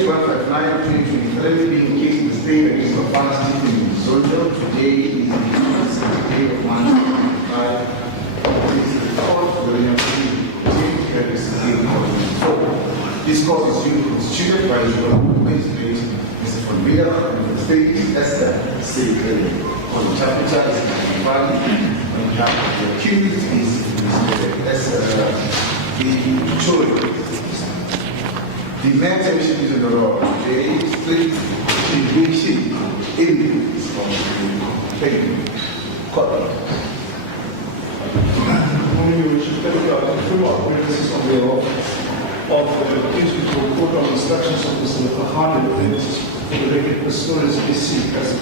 case 159/2023 being case in the state against the father Stephen Zondo. Today is the day of 155. This is the court of the This court is constituted by the magistrate, Mr. Fonvilla, and the state is Esther Sebokeng. On the chapter is on behalf of the accused is Esther the children. The main tension is in the law. There is please invasion evidence from the court. Only we should take out the follow-up witnesses on the law of the accused to report on instructions of Mr. Fahan and witnesses for the record Pastores BC as a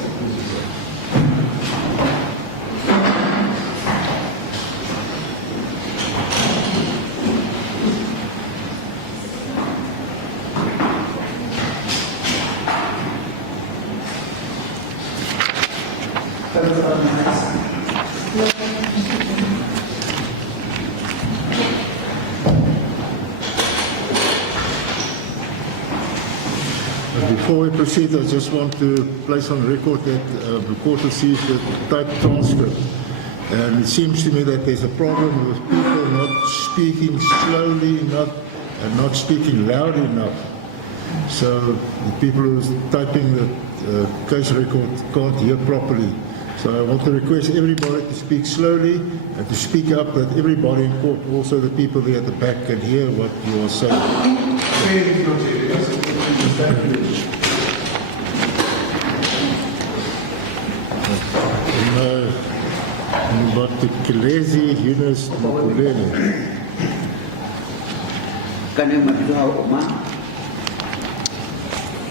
Before we proceed, I just want to place on record that the court receives the typed transcript. And it seems to me that there's a problem with people not speaking slowly enough and not speaking loud enough. So the people who are typing the case record can't hear properly. So I want to request everybody to speak slowly and to speak up, that everybody in court, also the people there at the back, can hear what you are saying. But the Kilezi Yunus Mukulele.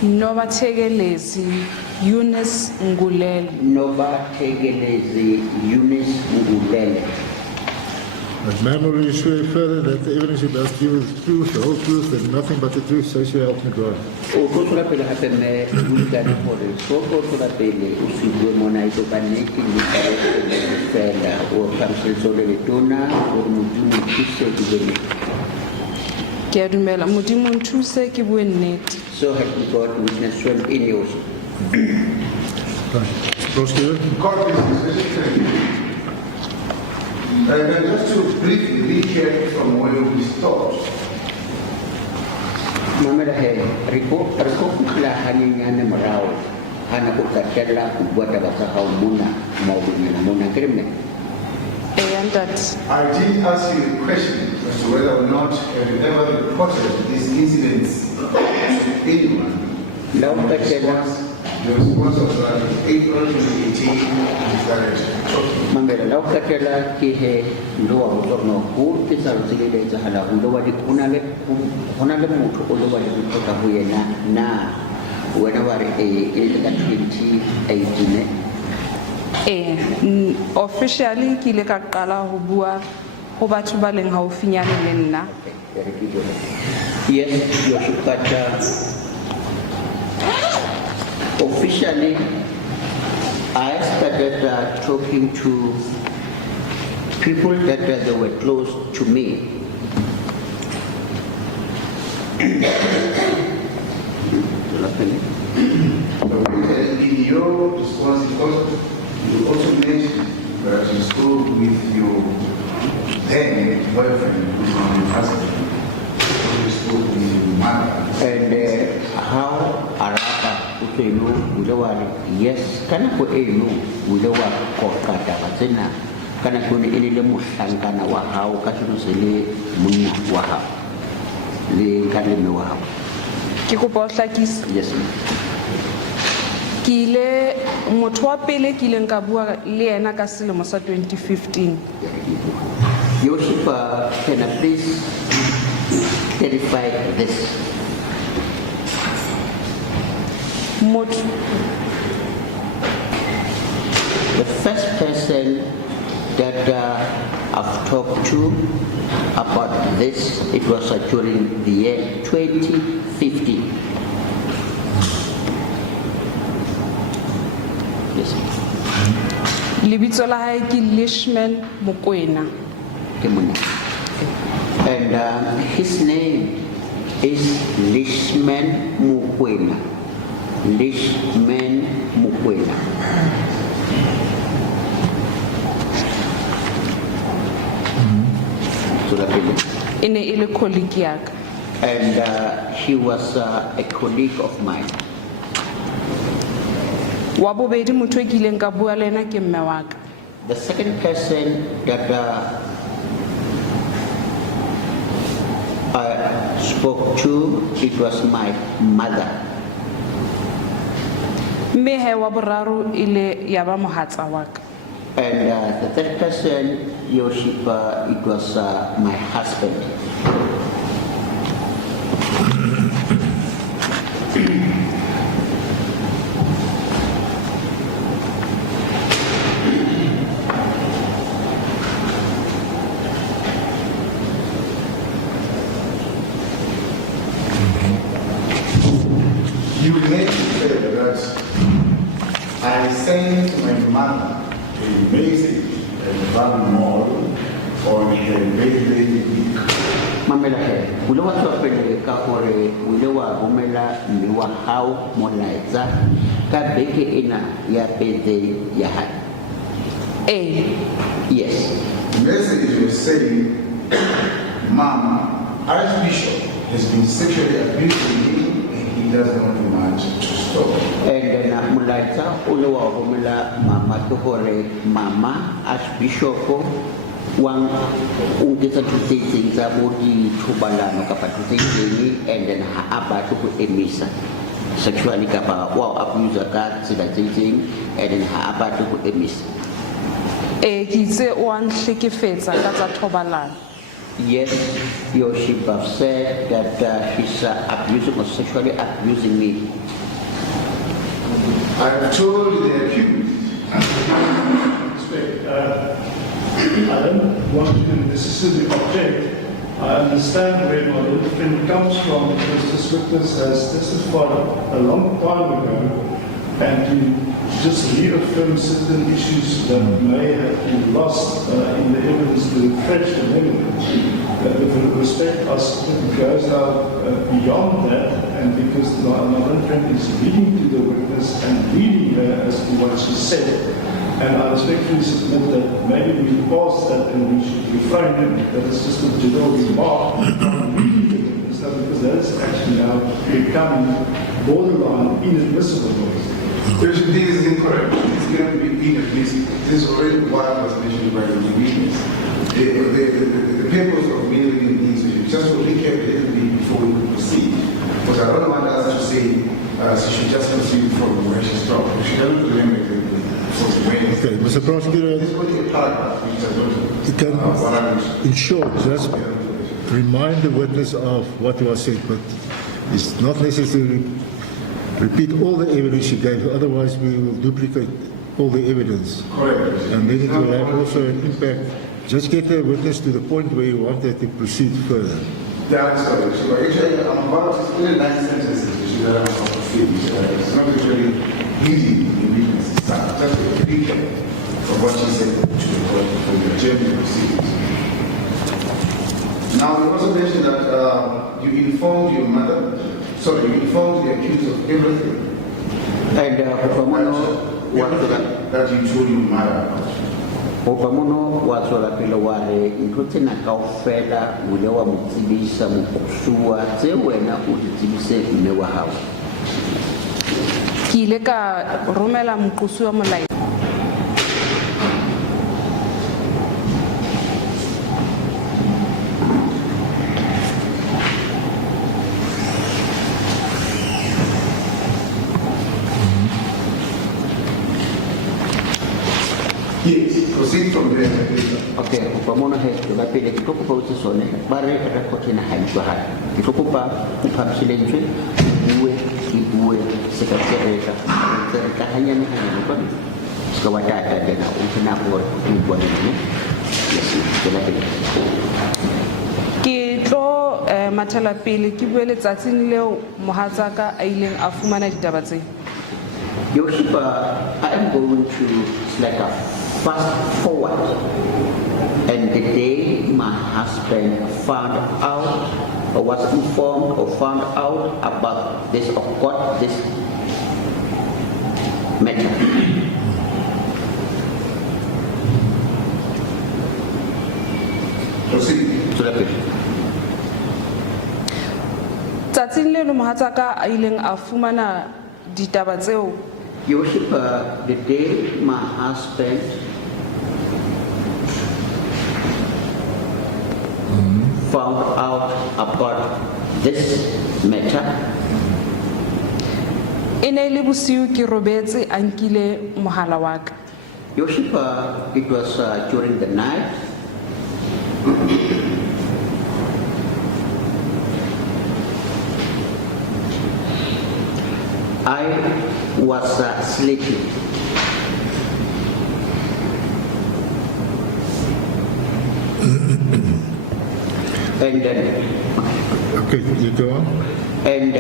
Nova Tegelezi Yunus Ngulele. Nova Tegelezi Yunus Ngulele. As memory swear further that the evidence you must give is the truth, the whole truth, and nothing but the truth, so shall help me God. So help me God, witness sworn in yours. Just to briefly recap from where we stopped. And that I did ask you a question as to whether or not have you ever reported these incidents to anyone. The response was that April 2018 officially kile ka qala ho bua ho batho ba leng haufinyane le nna. Yes, but officially I started talking to people that they were close to me. in your response, you also mentioned that you spoke with your then boyfriend, who's on your husband. You spoke with your mother. And how Arapa Utenu Udawari, yes, Kanako Enu, Udawa Kokata Batena, Kanakuni Ilimu Sankana Wahau, Katunusele Muna Wahau, the Kalime Wahau. Yes, Kile motho wa pele kile nka bua le ena ka selemo sa 2015. Yoshipa, can I please clarify this? The first person that I've talked to about this, it was during the year 2015. Yes. Libitso la hae ke Lishman Mokoena. And his name is Lishman Mukwena. Lishman Mukwena. Ine ile colleague yaka. And she was a colleague of mine. Wa bobedi motho e kileng ka bua le ena ke mme wa ka. The second person that I spoke to, it was my mother. Mme he wa boraro ile ya ba mohatsa wa ka. And the third person, Yoshipa, it was my husband. You made clear that I sent my mother a message at Van Mall on her birthday week. Mamela he, ule wa tswapele ka gore ule wa bomela mme wa hao molaetsa ka beke ena ya birthday ya hae. Yes. The message was saying, Mom, Archbishop has been sexually abusing me and he doesn't want the march to stop. And then molaetsa ule wa bomela mama ke gore mama Archbishop wang unketsa tutetseng tsa bo di thobalano kapa tutetseng and then ha a batla go emisa sexually kapa wa abuse ka tsela tsetseng and then ha a batla go emisa. Ke itse o anhlekefetsa ka tsa thobalano. Yes, Yoshipa said that she's abusing or sexually abusing me. I told the accused. I don't want to necessarily object. I understand where my little friend comes from because this witness has testified a long time ago, and to just reaffirm certain issues that may have been lost in the evidence to refresh the memory. With respect, I suppose it goes out beyond that, and because my little friend is reading to the witness and reading her as to what she said. And I respectfully submit that maybe we pass that and we should refrain that it's just a general remark because that is actually now becoming borderline inadmissible. This is incorrect. It's going to be inadmissible. This is already what was mentioned by the witness. The purpose of being in these just to recap a little bit before we proceed. Because I don't want us to say she should just proceed from where she stopped. She doesn't remember Okay, Mr. Prosecutor, you can, in short, just remind the witness of what was said, but it's not necessary to repeat all the evidence she gave, otherwise we will duplicate all the evidence. Correct. And then it will have also an impact. Just get the witness to the point where you want her to proceed further. That's correct. So actually, I'm about to explain 9 sentences which you don't have to finish. It's not actually reading the witness. Just a recap of what she said to the court for the adjournment proceedings. Now, you also mentioned that you informed your mother, you informed the accused of everything. And that you told your mother about. Opamono wa tswela pele wa re ntho tsena kaofela o ile wa mo tsebisa mokosua tse wena o di tsebise mme wa hao. Ke ile ka romela moqosi wa molaetsa. Yes, proceed from there. Okay, upamono he la pele ke kopa o tsone ba re record ena ha ntwa ha ke kopa o phamsile ntwe bue se ka tshereka tsere ka hanyane hanyane kwa se wa data dena o tsena go bua le ne yes ke la pele Ke tlo mathela pele ke bue letsatsing leo mohatsaka a ileng a fumana ditaba tse. Yoshipa, I am going to select a fast forward, and the day my husband found out or was informed or found out about this or got this matter. Proceed. So that's it. Tsatsing leno mohatsaka a ileng a fumana ditaba tseo Your Worship, the day my husband found out about this matter, e ne le bosiu ke robetse a nkile mohala wa ka. Your Worship, it was during the night. I was sleeping. And then, Okay, you go on. and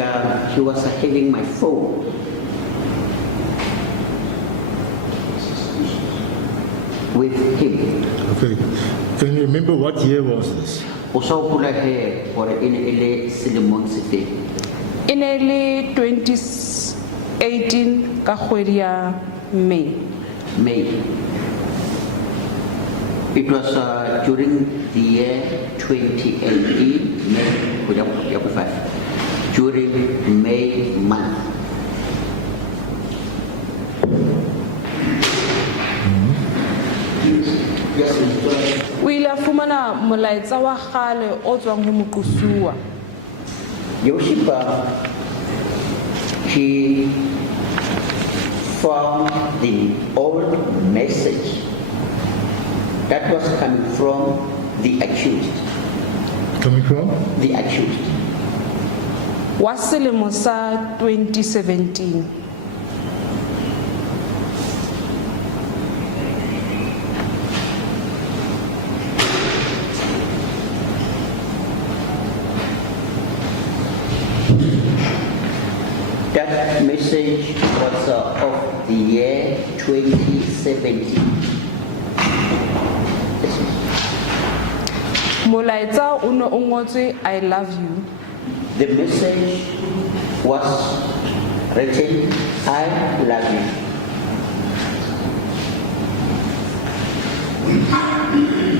he was having my phone. With him. Okay. Can you remember what year was this? Also pula he for in ele Silimon City. E ne le 2018 ka kgwedi ya May. May. It was during the year 2018, during May month. Yes, O ile a fumana molaetsa wa kgale o tswang ho moqosuwa. Yoshipa, he found the old message that was coming from the accused. Coming from? The accused. Wa selemo sa 2017. That message was of the year 2017. Molaetsa o ne o ngotswe I love you. The message was written, I love you.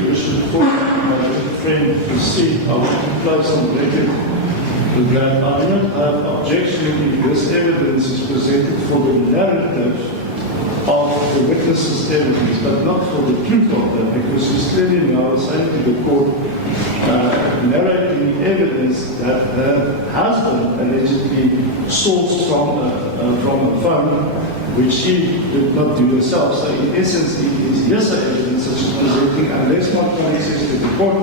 We should talk my friend to see how to place on record that I don't have objection if this evidence is presented for the narrative of the witness's evidence, but not for the truth of that, because he's clearly now saying to the court, narrating evidence that the husband allegedly sourced from a phone, which she did not do herself. So in essence, it is hearsay evidence that she's presenting, unless my client says to the court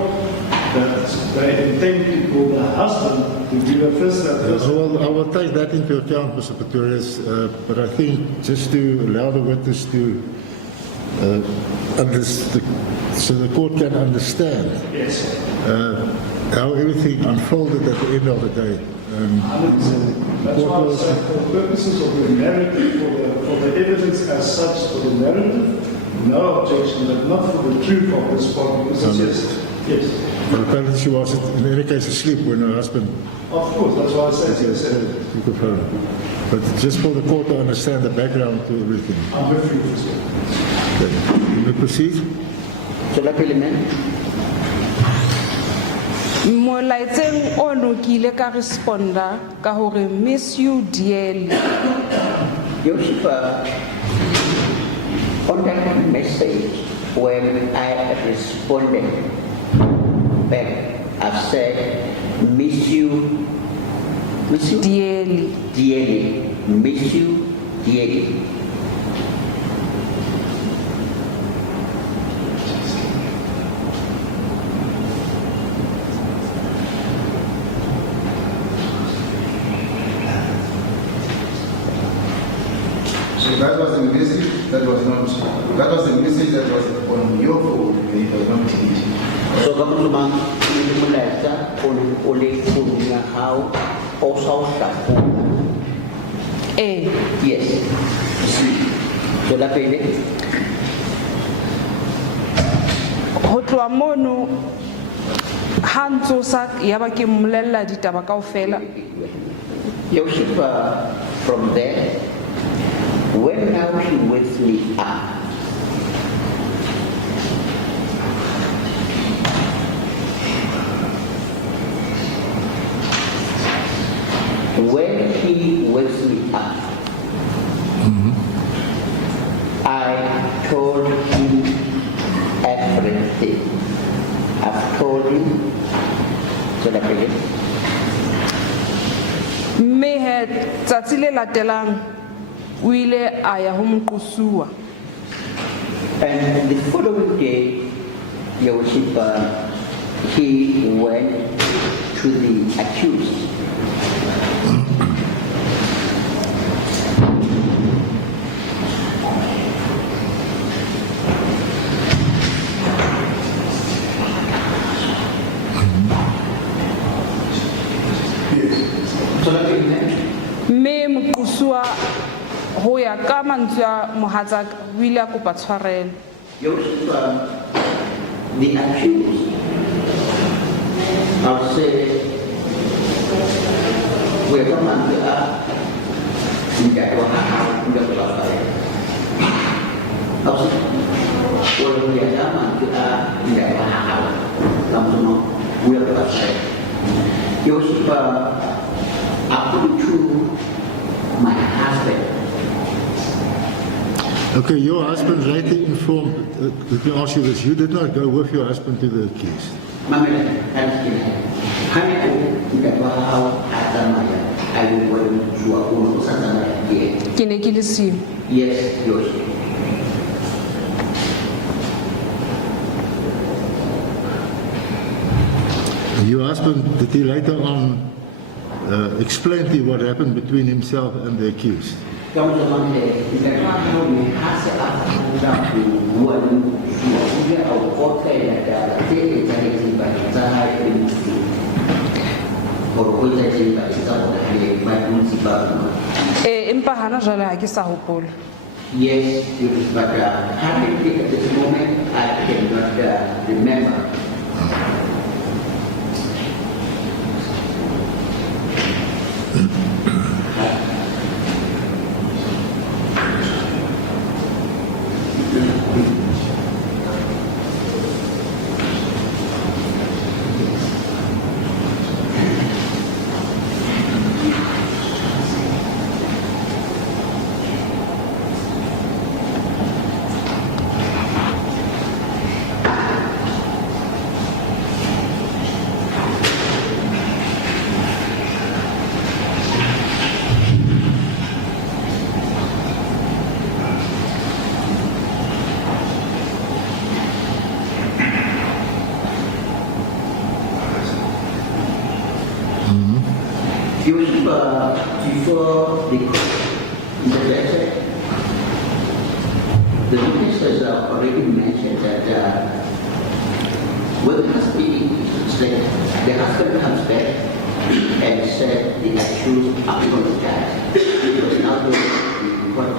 that they intend to call the husband to give a first I will take that into account, Mr. Pretorius, but I think just to allow the witness to so the court can understand Yes. how everything unfolded at the end of the day. 100%. That's why I said for purposes of the narrative, for the evidence as such, for the narrative, no objection, but not for the truth of this part, because it's just, yes. But apparently she was in any case asleep when her husband Of course, that's why I said yes. took her phone. But just for the court to understand the background to everything. I'm with you, Mr. Okay. You may proceed. So that element, Molaetseng ono ke ile ka responda ka hore miss you dearly. Yoshipa, on that message, when I responded back, I said, miss you Dearly. dearly, miss you dearly. So that was the message that was not, that was the message that was on your phone, and it was not deleted. So kamu cuma melihat oleh punya hau, osau sapu. Yes. So that ini. Ho tloha mono ha ntsosa yaba ke mmolella ditaba kaofela Your worship, from there, when now he wakes me up, when he wakes me up, I told him everything. I've told him, so that again. mme he tsatsi le latelang o ile a ya ho moqosuwa And the following day, your worship, he went to the accused. mme moqosuwa ho ya ka mantswe a mohatsaka o ile a kopa tshwarelo Your worship, the accused, I'll say, we're going to get one out in the blood. I'll say, well, we are going to get one out. Come to know, we are going to say. Your worship, according to my husband. Okay, your husband later informed, let me ask you this, you did not go with your husband to the accused. Mama, ke ne ke le siyo yes, yours. Your husband, did he later on explain to you what happened between himself and the accused? empa hana jwale ha ke sa hopola Yes, but currently at this moment I cannot remember. Before the letter, the ministers have already mentioned that when the husband comes back and said the accused apologized, because now the court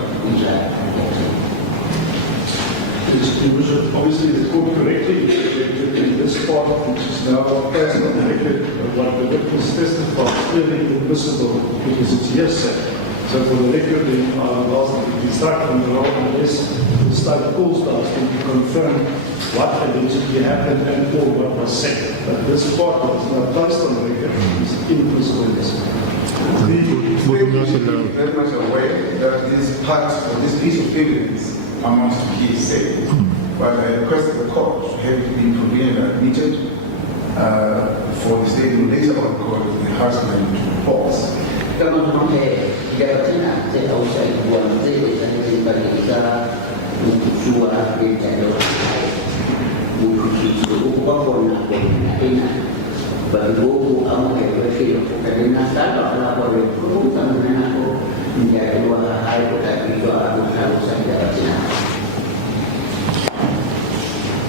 It was obviously the court correctly interpreted in this part, which is now placed on the record, what the witness testified clearly admissible because it's hearsay. So for the record, the last instruct on the law, unless the state calls the husband to confirm what allegedly happened and or what was said. But this part was not placed on the record, is impossible. The state is very much aware that this part of this piece of evidence amounts to hearsay, but I request the court to have it been convened and admitted for the statement later on called the harassment reports.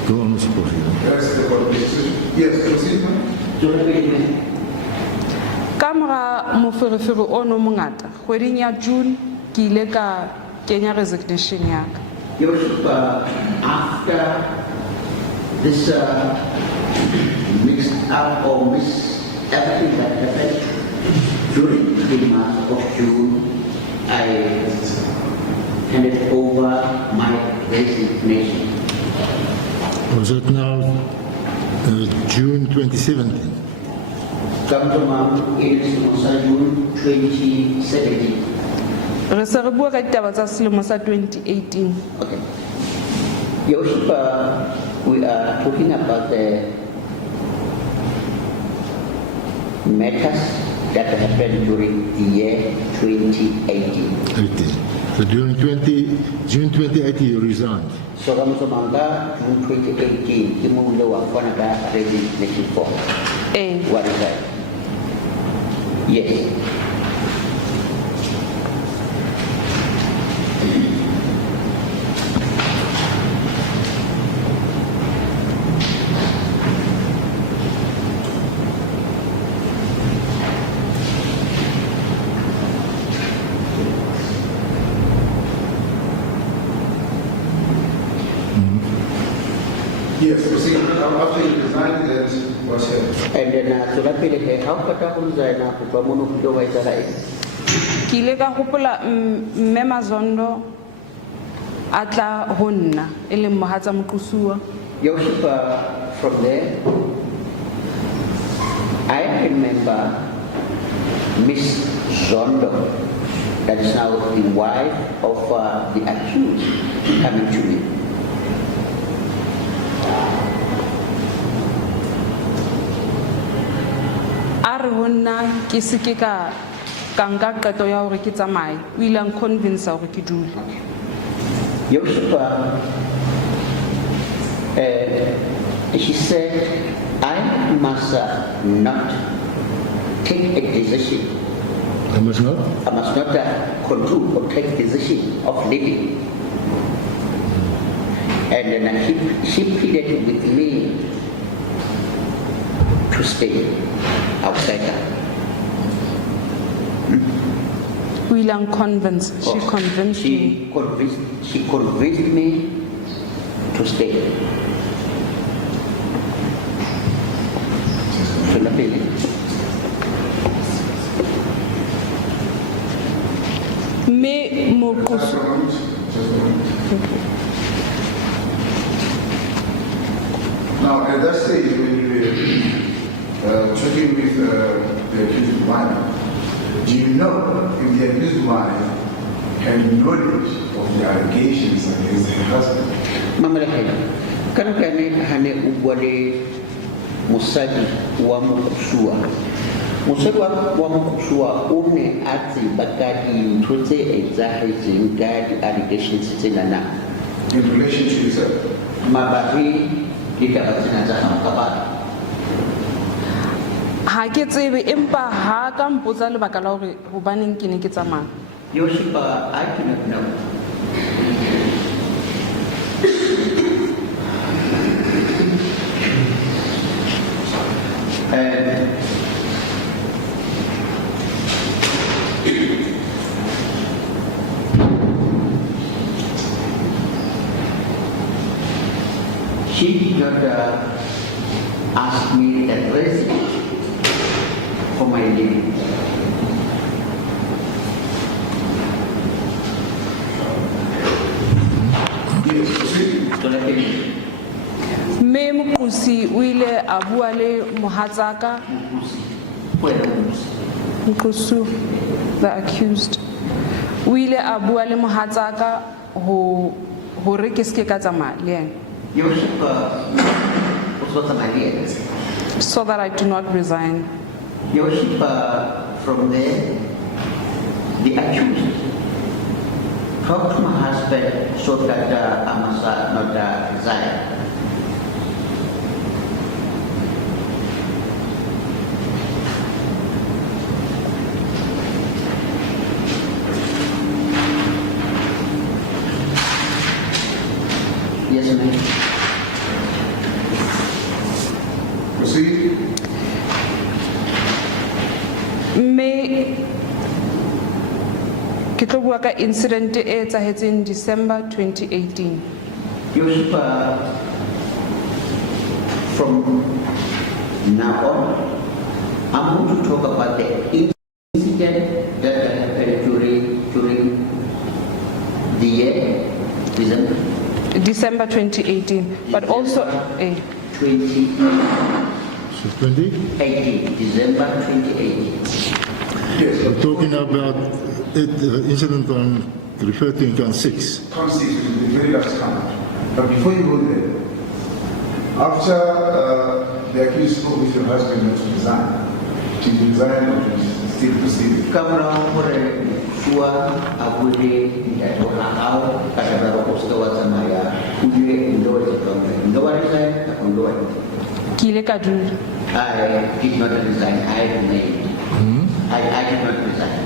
Go on, Mr. President. Yes, proceed, ma'am. ka mora moferefere ono mongata kgweding ya June ke ile ka kenya resignation ya ka Your after this mixed up or miss everything that happened during the month of June. I handed over my resignation. Was it now June 2017? Come to Mom, it is June 2017. Re se re bua ka ditaba tsa selemo sa 2018. Okay. Yoshipa, we are talking about the matters that happened during the year 2018. 18. So during June 2018 you resigned. So Ramsomanga, June 2018, Kimula Wanaka resignation form. What is that? Yes. Yes, you see, after you resigned, then what's happened? And then, so that period, how Patakunza and Pamono Kudo Waitara? Ki ile ka gopola mme Zondo atla ho nna e le mohatsa moqosuwa. Yoshipa, from there, I remember Miss Zondo, that is now the wife of the accused, coming to me. Are ho nna ke se ke ka nka qeto ya hore ke tsamaye o ile ang convince hore ke dule. Yoshipa, she said, I must not take a decision. I must not? I must not conclude or take a decision of leaving. And then she pleaded with me to stay outside her. O ile ang convince, she convinced me. She convinced me to stay. Me moqosu. Now, at that stage, when you were talking with the accused wife, do you know if the accused wife had knowledge of the allegations against her husband? Mama Lahela, kan hane ubwale musadi wa mkusua. Musadi wa mkusua une ati bakadi mtote exahizing gadi allegations tsenana. In relation to yourself? Mabahi dikabatsina za makabari. Ha ke tsebe empa ha ka mpotsa lebaka la hore hobaneng ke ne ke tsamaya. Yoshipa, I cannot know. She did not ask me a reason for my living. Me moqosi o ile a bua le mohatsaka moqosu, the accused. O ile a bua le mohatsaka hore ke se ke ka tsamaya le yena. So that I do not resign. Yoshipa, from there, the accused talked to my husband so that I must not resign. Yes, ma'am. Proceed. Me ke tlo bua ka incident e etsahetseng December 2018. Yoshipa, from Now on, I'm going to talk about the incident that happened during the year December 2018, but also 2018. So 20? December 2018. Yes, We're talking about the incident on referred to in count 6. count 6 is the very last count. But before you go there, after the accused spoke with your husband not to resign, to resign or to still proceed. Kamera hore sua abule ya toha au kata baru kustawa sama ya ujue undoa zetonga undoa resign undoa. Kile ka dula. I did not resign. I remained. I did not resign.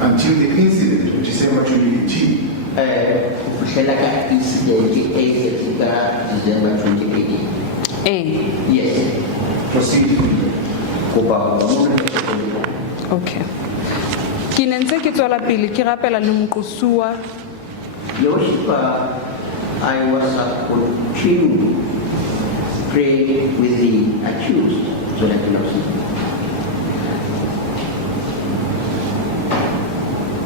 Until the incident, which is December 2018. Kufishela ka incident eyetika December 2018. Yes. Proceed. Kuba Okay. Ke ne ntse ke tswela pele ke rapela le moqosuwa Yoshipa, I was continuing pray with the accused, so that you know.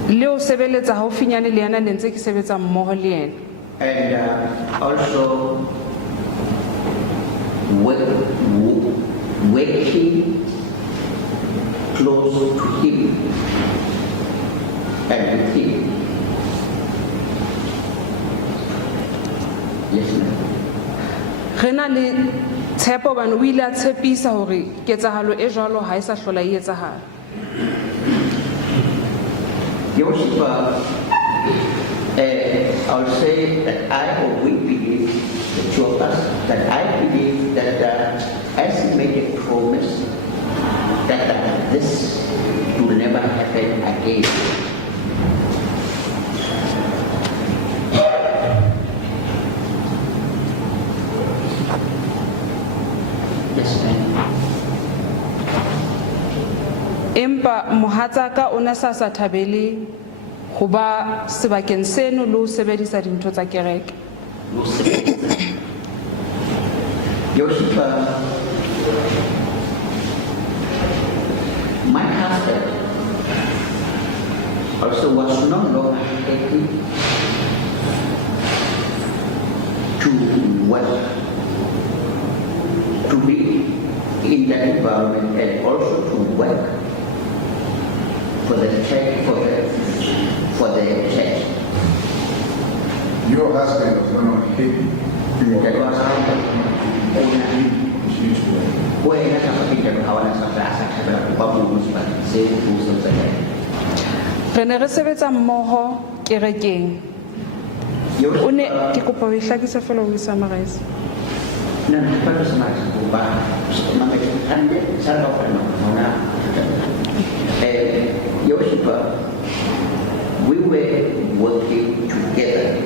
le o sebeletsa haufinyane le yena ne ntse ke sebetsa mmoho le yena. And also working close to him and with him. Yes, ma'am. Re na le tshepo bana o ile a tshepisa hore ketsahalo e jwalo ha e sa hlola e etsahala. Yoshipa, I'll say that we believe, the two of us, that I believe that as he made a promise that this will never happen again. Yes, ma'am. Empa mohatsaka o ne sa thabele ho ba sebakeng seno le ho sebedisa dintho tsa kereke. Yoshipa, my husband also was no longer happy to work, to be in that environment and also to work for the church, for the church. Your husband was not happy. That was how Re ne re sebetsa mmoho kerekeng. O ne ke kopa ho ihlakisa fela ho summarize. Yoshipa, we were working together.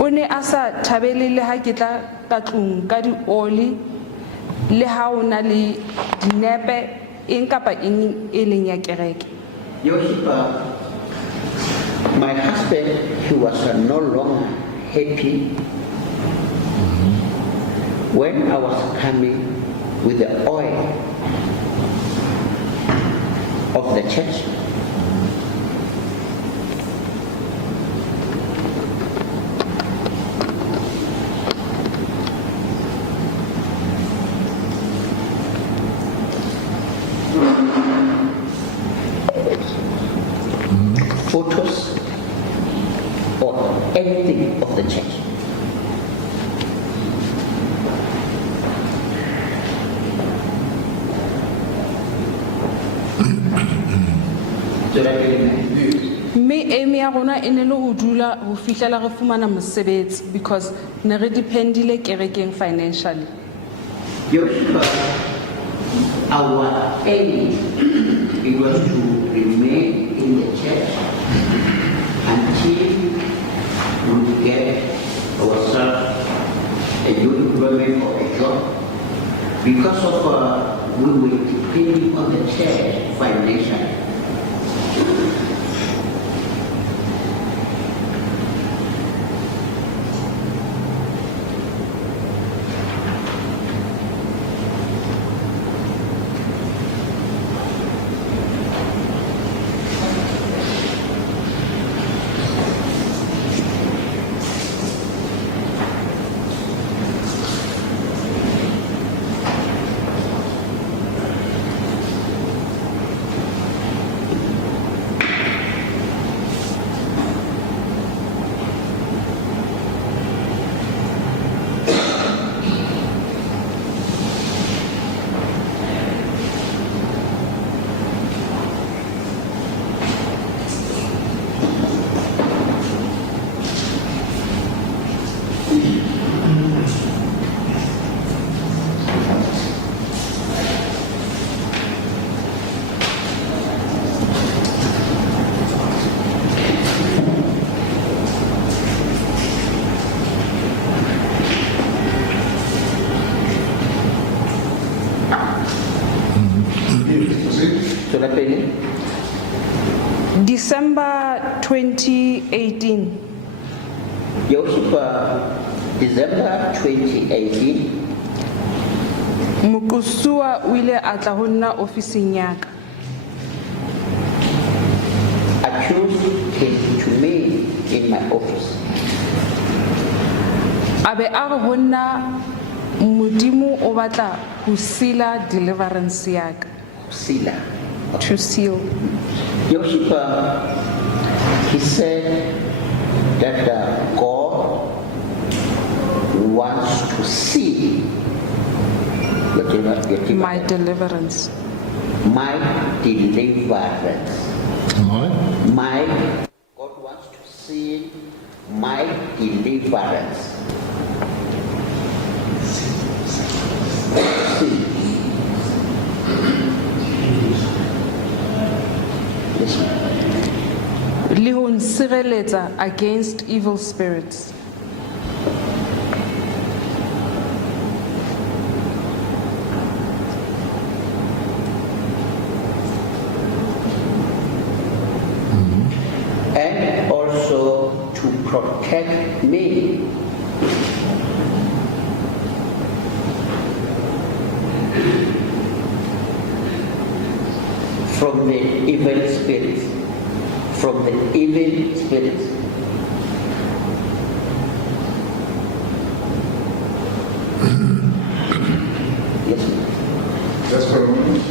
O ne a sa thabele le ha ke tla ka tlung ka di-oli le ha o na le dinepe eng kapa eng e leng ya kereke. Yoshipa, my husband, he was no longer happy when I was coming with the oil of the church. Photos or anything of the church. Mme eme ya rona e ne le ho dula ho fihlela re fumana mosebetsi because ne re dependile kerekeng financially. Yoshipa, our aim it was to remain in the church until we get ourselves a new employment or a job. Because of we were depending on the church financially. December 2018. December 2018. Mukusua wile atahuna ofising yaka. Accused came to me in my office. Abe arhona mudimu obata kusila deliverance yaka. Sila. To seal. He said that God wants to see My deliverance. My deliverance. My? God wants to see my deliverance. See. Lihun sireleta against evil spirits. And also to protect me from the evil spirits. From the evil spirits. Yes. Just for a moment.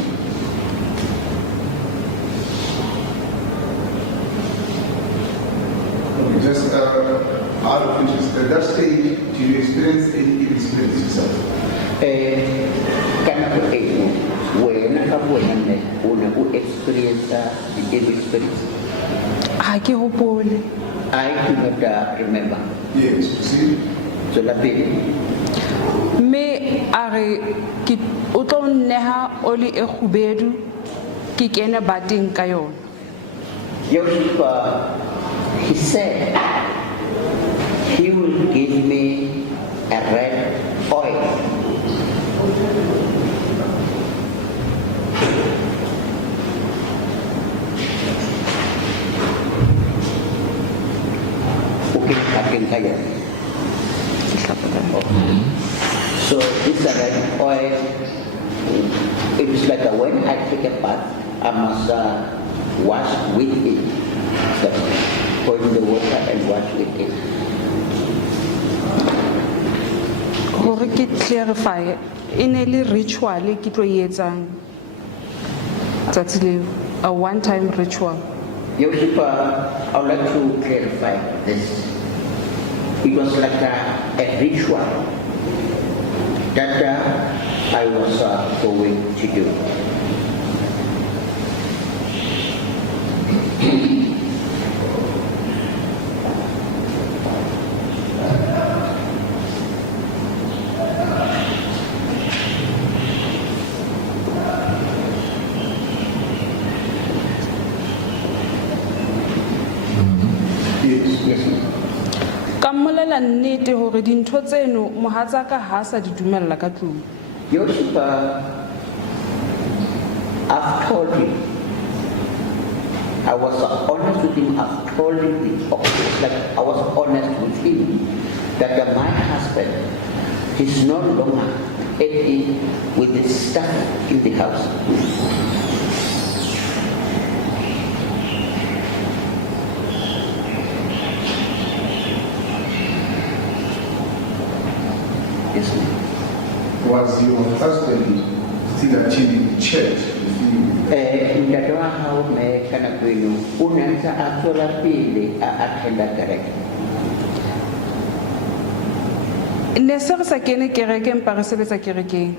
Okay, just out of interest, at that stage, do you experience any evil spirits yourself? When experience the evil spirits. I do not remember. Yes, proceed. So that me are ki uton neha oli e khubedu ki kena bating kayon. He said he will give me a red oil. So this red oil, it is like when I take a bath, I must wash with it. So pour in the water and wash with it. Hore ki clarify in a ritual ki tlo etsang tsatsi leo, a one time ritual. I would like to clarify this. It was like a ritual that I was going to do. Yes, ma'am. Ka mmolela nnete hore dintho tseno mohatsaka ha sa di dumella ka tlung. Your worship, I've told him, I was honest with him, I've told him, like I was honest with him, that my husband is no longer happy with the stuff in the house. Yes, ma'am. Was your husband still attending church with you? Ntate wa hao me ka nako eno o ne a ntse a tswela pele a attenda kereke. Ne se re sa kene kereke empa re sebetsa kerekeng.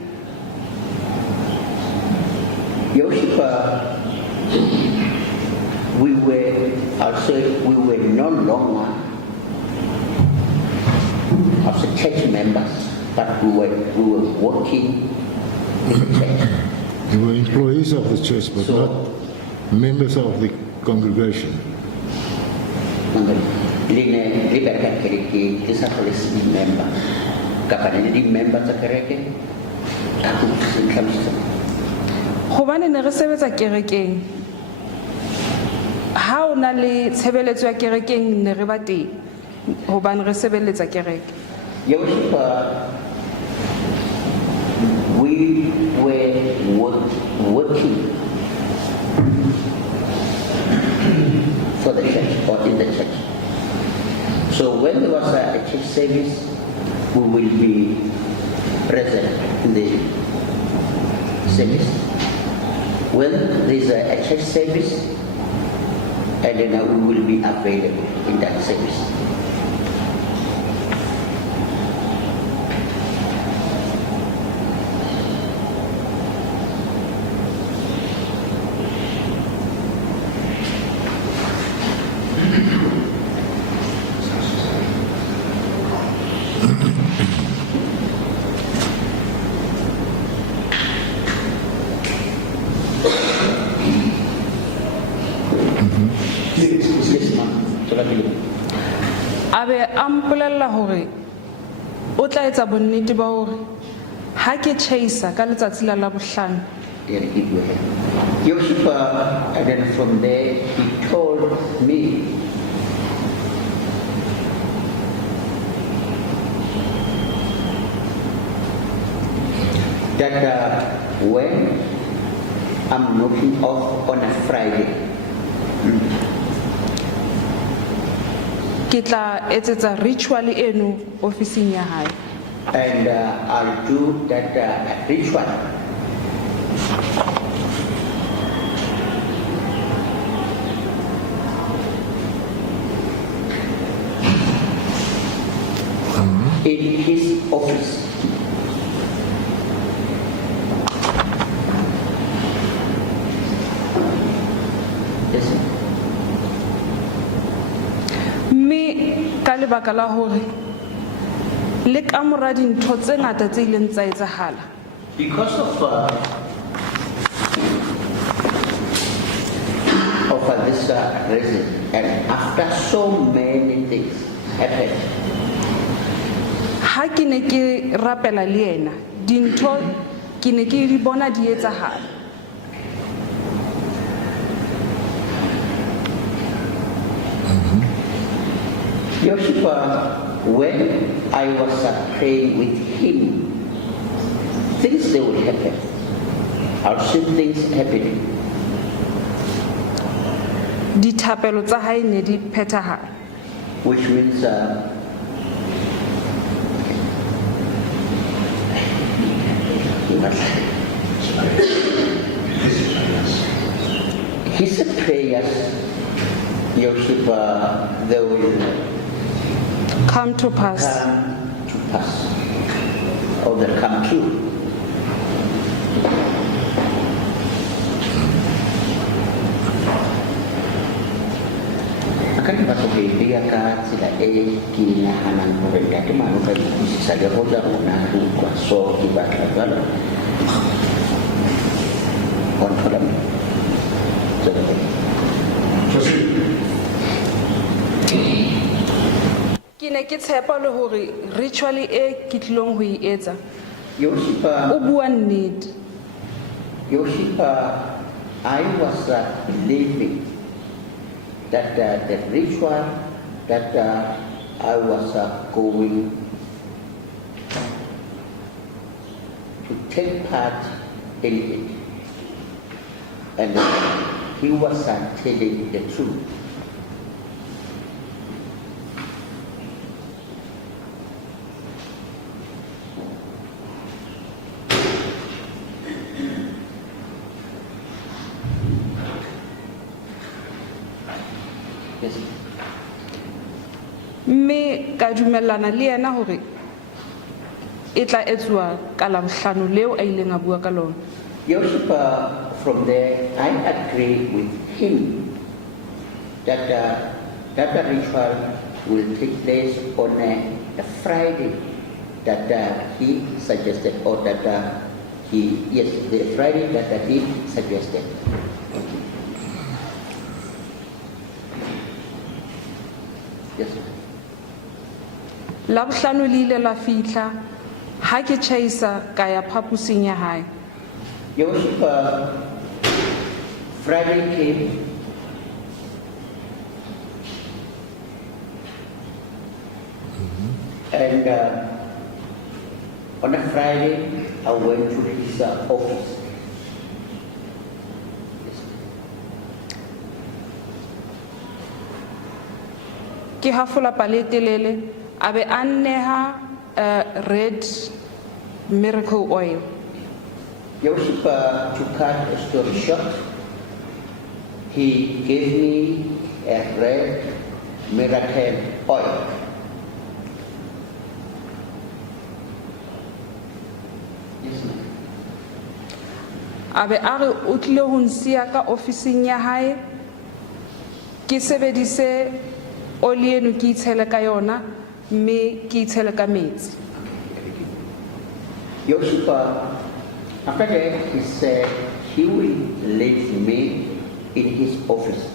Your worship, we were no longer as a church members, but we were working in the church. You were employees of the church, but So- not members of the congregation. Line liberta kereke ke sa tlhole se di member kapa ne le di member tsa kereke ka go tlhalosetsa. Hobane ne re sebetsa kerekeng. Ha o na le tshebeletso ya kerekeng ne re ba teng. Hobane re sebeletsa kereke. Your worship, we were working for the church or in the church. So when there was a church service, we will be present in the service. When there is a church service, and then we will be available in that service. Yes, ma'am. So, Abe ampolella hore o tla etsa bonnete ba hore ha ke chaser ka letsatsi la Labohlano Your worship, and then from there he told me that when I'm knocking off on a Friday, ke tla etsetsa ritual eno ofising ya hae. and I'll do that ritual. In his office. Yes, sir. Mme ka lebaka la hore le ka mora dintho tse ngata tse ileng tsa etsahala. Because of this reason, and after so many things happened, Ha ke ne ke rapela le yena dintho ke ne ke di bona di etsahala. Your worship, when I was praying with him, things they would happen. I'll see things happening. Dithapelo tsa hae ne di phethahala. Which means his prayers, your worship, they will Come to pass. come to pass, or they'll come true. Akan batho ke dia ka tsela e ke nahanang hore ntate mano ka buisisa le go tla rona re utlwa so ke batla jalo on thola me Proceed. ne ke tshepa le hore ritual e ke tlilong ho e etsa Yoshipa, o bua nnete. I was believing that the ritual that I was going to take part in it, and he was telling the truth. Yes. Mme ka dumellana le yena hore e tla etswa ka Labohlano leo a ileng a bua ka lona. Yoshipa, from there, I agree with him that that ritual will take place on a Friday that he suggested, or that the Friday that he suggested. Yes. Labohlano le ile la fihla ha ke tjhaisa ka ya phaposing ya hae. Yoshipa, Friday came, and on a Friday I went to his office. Ke hafola pale telele a be a nneha red miracle oil. Yoshipa, to cut a story short, he gave me a red miracle oil. Yes, ma'am. A be a re o tlile ho nsiya ka ofising ya hae ke sebedise oli eno ke itshele ka yona mme ke itshele ka metsi. Yoshipa, after that, he said he will leave me in his office.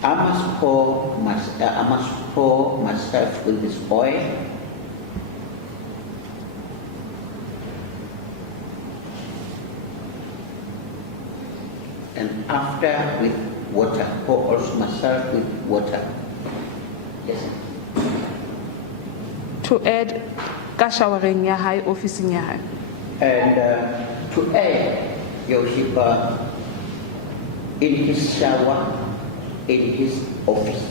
I must pour myself with this oil. And after with water, pour also myself with water. Yes. To add ka showereng ya hae ofising ya hae. And to add, Yoshipa, in his shower, in his office.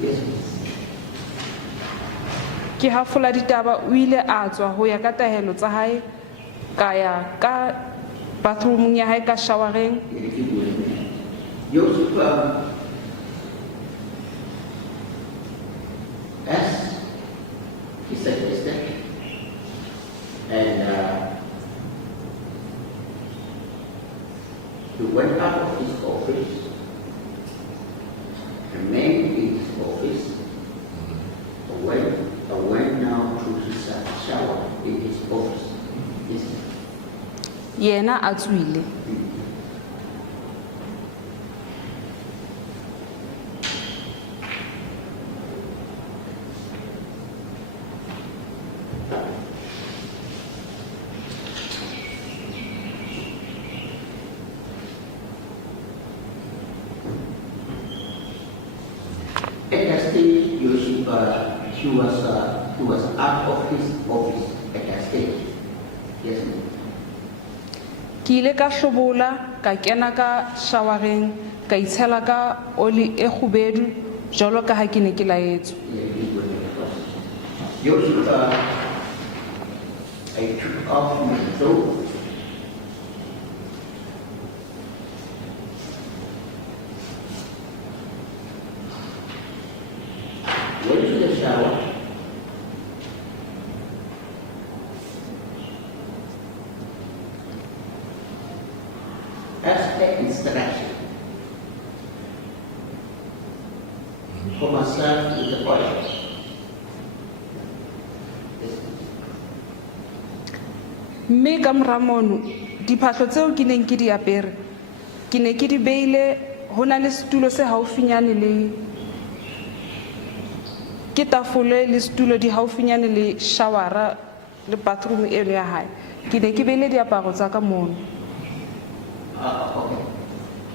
Yes. Ke hafola ditaba o ile a tswa ho ya ka tahelo tsa hae ka ya ka bathroom ya hae ka showereng Yoshipa, as he suggested, and he went out of his office, remained in his office, went now to his shower in his office. Yes. yena a tswile. At that stage, Yoshipa, he was out of his office at that stage. Yes, ma'am. Ke ile ka hlobola ka kena ka showereng ka itshela ka oli e kgubedu jwalo ka ha ke ne ke laetswe. Yoshipa, I took off my clothes. Went to the shower. trust in the oil. mme ka mora mono diphahlo tseo ke neng ke di apere ke ne ke di beile ho na le setulo se haufinyane le ke tafole le setulo di haufinyane le shawara le bathroom eno ya hae ke ne ke beile diaparo tsa ka mono. Okay.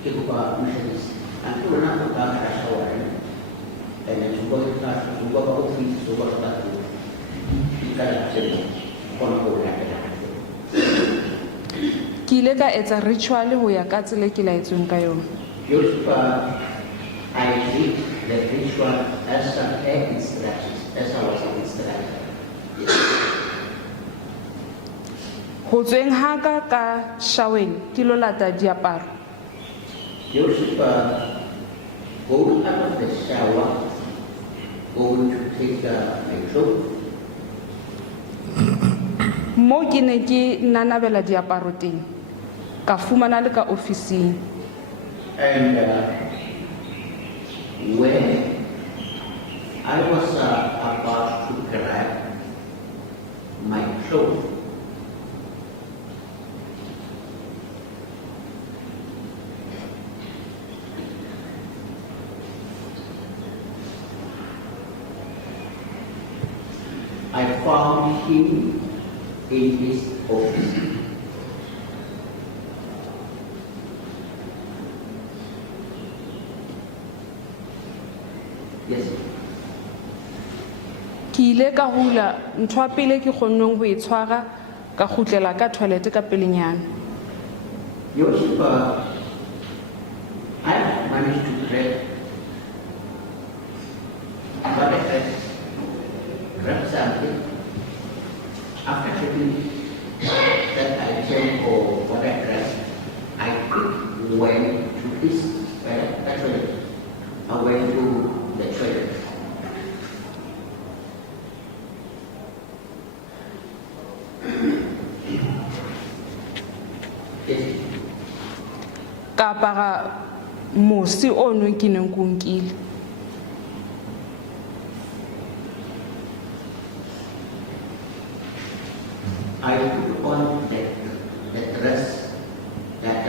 Kita Ministries. Nanti orang buka rasa orang, dan juga office, juga satu. Kita dah cerita, kontrol ada. Ke ile ka etsa ritual ho ya ka tsela e ke laetsweng ka yona. I did the ritual as a instructions, as I was instructed. Ho tsweng haka ka shaweng ke lo lata diaparo. Joseph go out of the shower, going to take a soap. Mo ke ne ke nanabela diaparo teng ka fumana le ka ofising. And when I was about to grab my clothes, I found him in his office. Yes. Ke ile ka hula ntho ya pele ke kgonneng ho e tshwara ka khutlela ka toilet ka pelenyana. Joseph, I managed to grab something. After taking that item or what I grabbed, I quickly went to his toilet. I went to the toilet. Ka apara mosi ono ke neng ke o nkile. I put on the dress that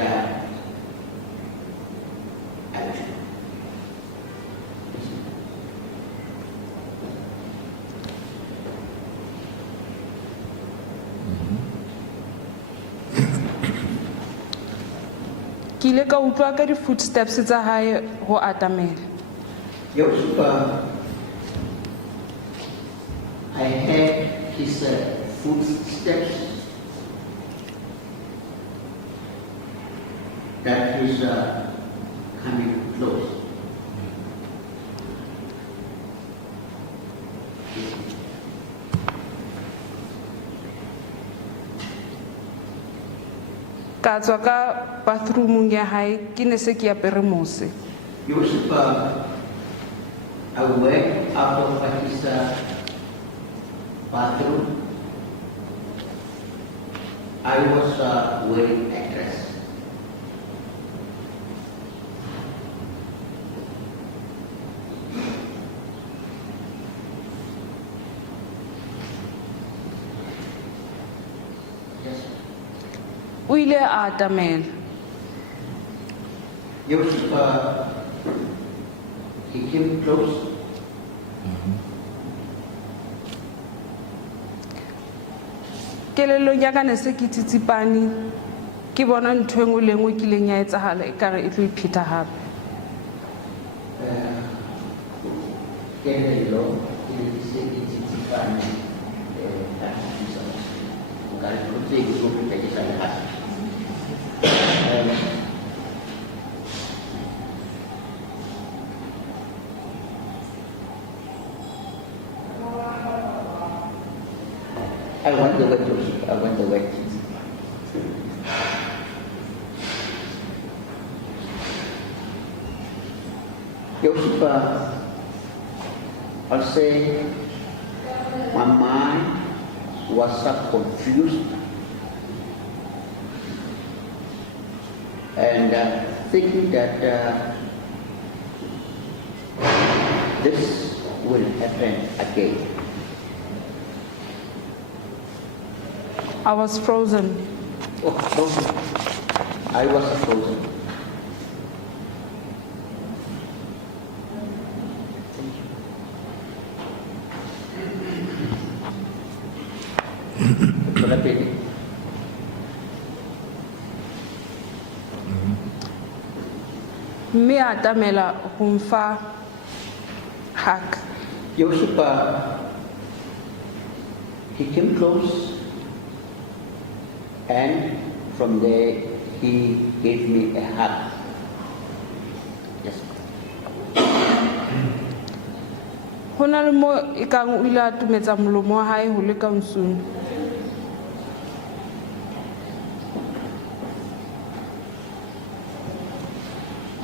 Ke ile ka utlwa ka di footsteps tsa hae ho atamela. Joseph, I had his footsteps that is coming close. Ka tswa ka bathroomong ya hae ke ne se ke apere mose. Joseph, I went out of his bathroom. I was wearing a dress. Yes. O ile a atamela. Joseph, he came close. Kelelong ya ka ne se ke tsitsipane ke bona ntho engwe le engwe kileng ya etsahala e kare e tlo ipheta hape. Kelello ke se ke tsitsipane ka tsitsa o ka re tse ke go feta ke sa le hase. I want the wet Joseph. I want the wet. Joseph, I'll say my mind was confused and thinking that this will happen again? I was frozen. Oh, frozen. I was frozen. Thank you. Me atamela ho mfa hug. Yoshipa, he came close, and from there he gave me a hug. Yes. Ho na le mo ekang o ile a tumetsa molomo wa hae ho leka nsung.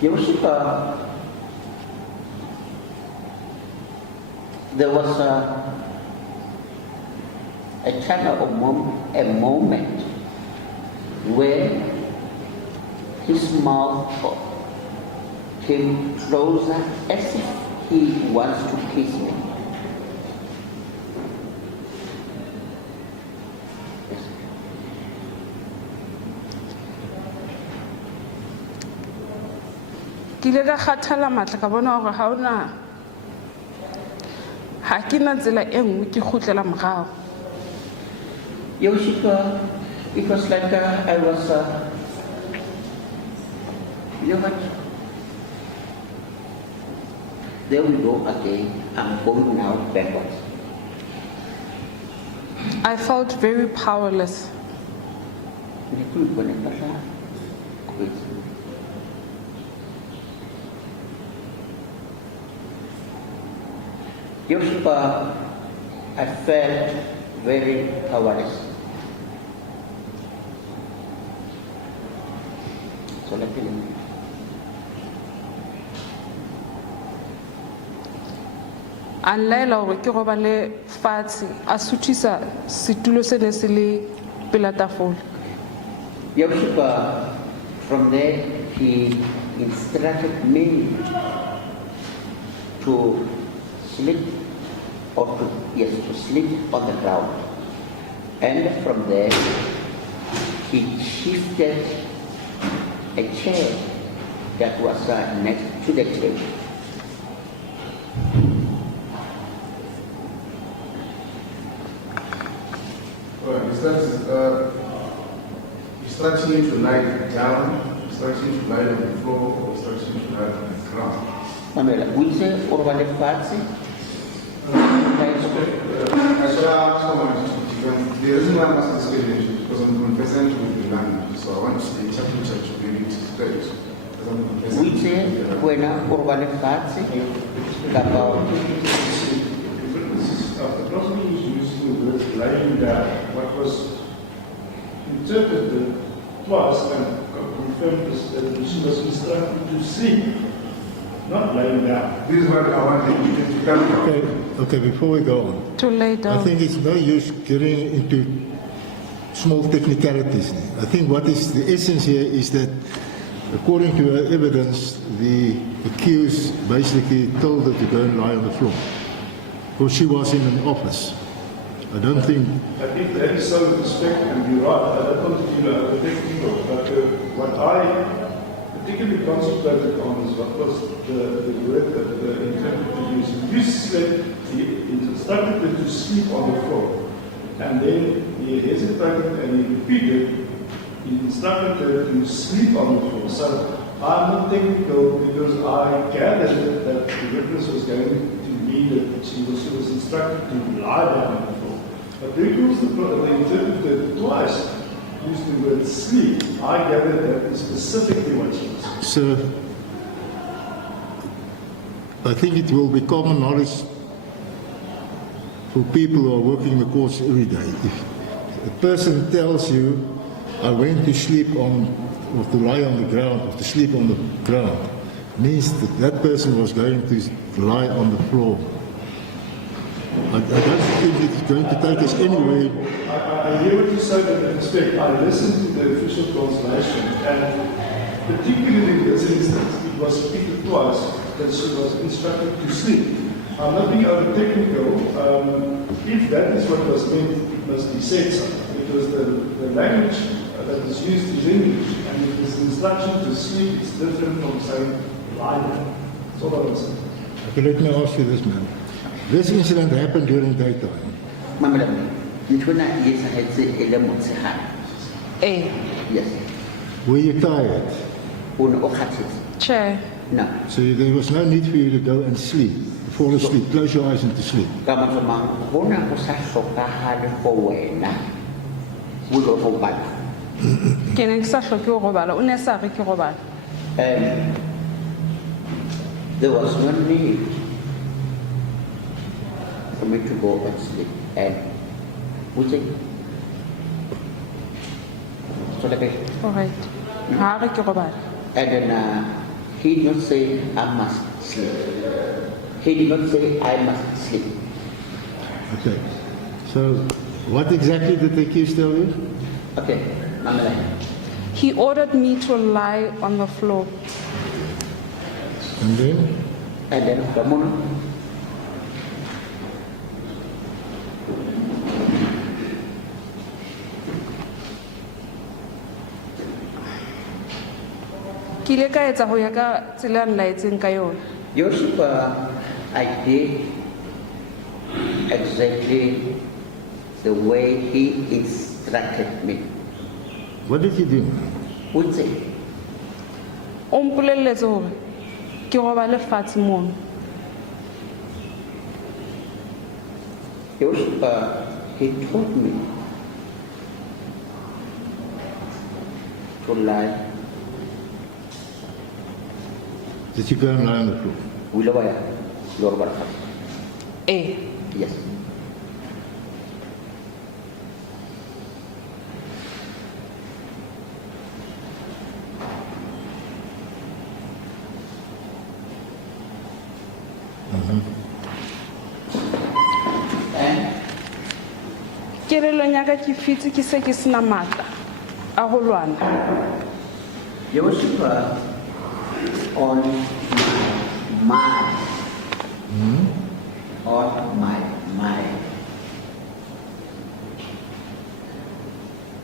Yoshipa, there was a kind of a moment where his mouth came closer as if he wants to kiss me. Yes. Ke ile ka kgathala matla ka bona hore ha ona ha ke na tsela e nngwe ke khutlela morao. Yoshipa, it was like I was, you know what? There we go again. I'm going now backwards. I felt very powerless. Yoshipa, I felt very powerless. So let me. A nlaela hore ke robale fatshe a suthisa setulo se ne se le pela tafole. Yoshipa, from there he instructed me to sleep to sleep on the ground. And from there he shifted a chair that was next to the table. Instructing you to lie down, instructing you to lie on the floor, or instructing you to lie on the ground. Mamela, uitse orwale fatshe. The reason why I'm asking this question is because I'm conversant with the language, so I want to say chapter to be able to straight. Uitse wena orwale fatshe kapa The prosecutor is using the word lying down. What was interpreted twice and confirmed is that she was instructed to sleep, not lying down. This is what I want to come from. Okay, before we go on, To lay down. I think it's no use getting into small technicalities. I think what is the essence here is that, according to her evidence, the accused basically told her to go and lie on the floor, because she was in an office. I don't think. I think that is so respect and you're right. I don't want to protect people, but what I particularly concentrated on is what was the word that the interpreter used. You said he instructed her to sleep on the floor, and then he hesitated and he repeated, he instructed her to sleep on the floor. So I'm not technical because I gathered that the witness was going to mean that she was instructed to lie down on the floor. But because the interpreter twice used the word sleep, I gathered that is specifically what she was saying. So, I think it will be common knowledge for people who are working the courts every day. If a person tells you, I went to sleep on, or to lie on the ground, or to sleep on the ground, means that that person was going to lie on the floor. I don't think it's going to take us anywhere. I hear what you say, but in respect, I listened to the official translation, and particularly in this instance, it was repeated twice that she was instructed to sleep. I'm not being over technical. If that is what was meant, it must be said so. Because the language that is used is English, and if it's instruction to sleep, it's different from saying lie down. That's all I was saying. Okay, let me ask you this, man. This incident happened during daytime. Mamelane, ntona e etsahetse e le motshehare. Yes. Were you tired? O ne o kgathetse. Chair. No. So there was no need for you to go and sleep, fall asleep, close your eyes and to sleep. Ka mantswe a mang, hona ho sa hlokahale for wena o lo robala. Ke ne ke sa hloke ho robala, o ne sa re ke robala. There was no need for me to go and sleep. And we say, so like, All right. Ha re ke robala. and then he did not say I must sleep. He did not say I must sleep. Okay. So what exactly did the accused tell you? Okay, Mamelane. He ordered me to lie on the floor. And then? And then Ramona. Ke ile ka etsa ho ya ka tsela ya nlaetseng ka yona. Joseph, I did exactly the way he instructed me. What did you do? Would say, O mpolelletse hore ke robale fatshe mono. Joseph, he told me to lie. Did you go and lie on the floor? Wilawaya, Lord Barakah. Yes. And Kelelong ya ka ke fitse ke se ke sena matla a ho lwana. Joseph, on my mind, on my mind,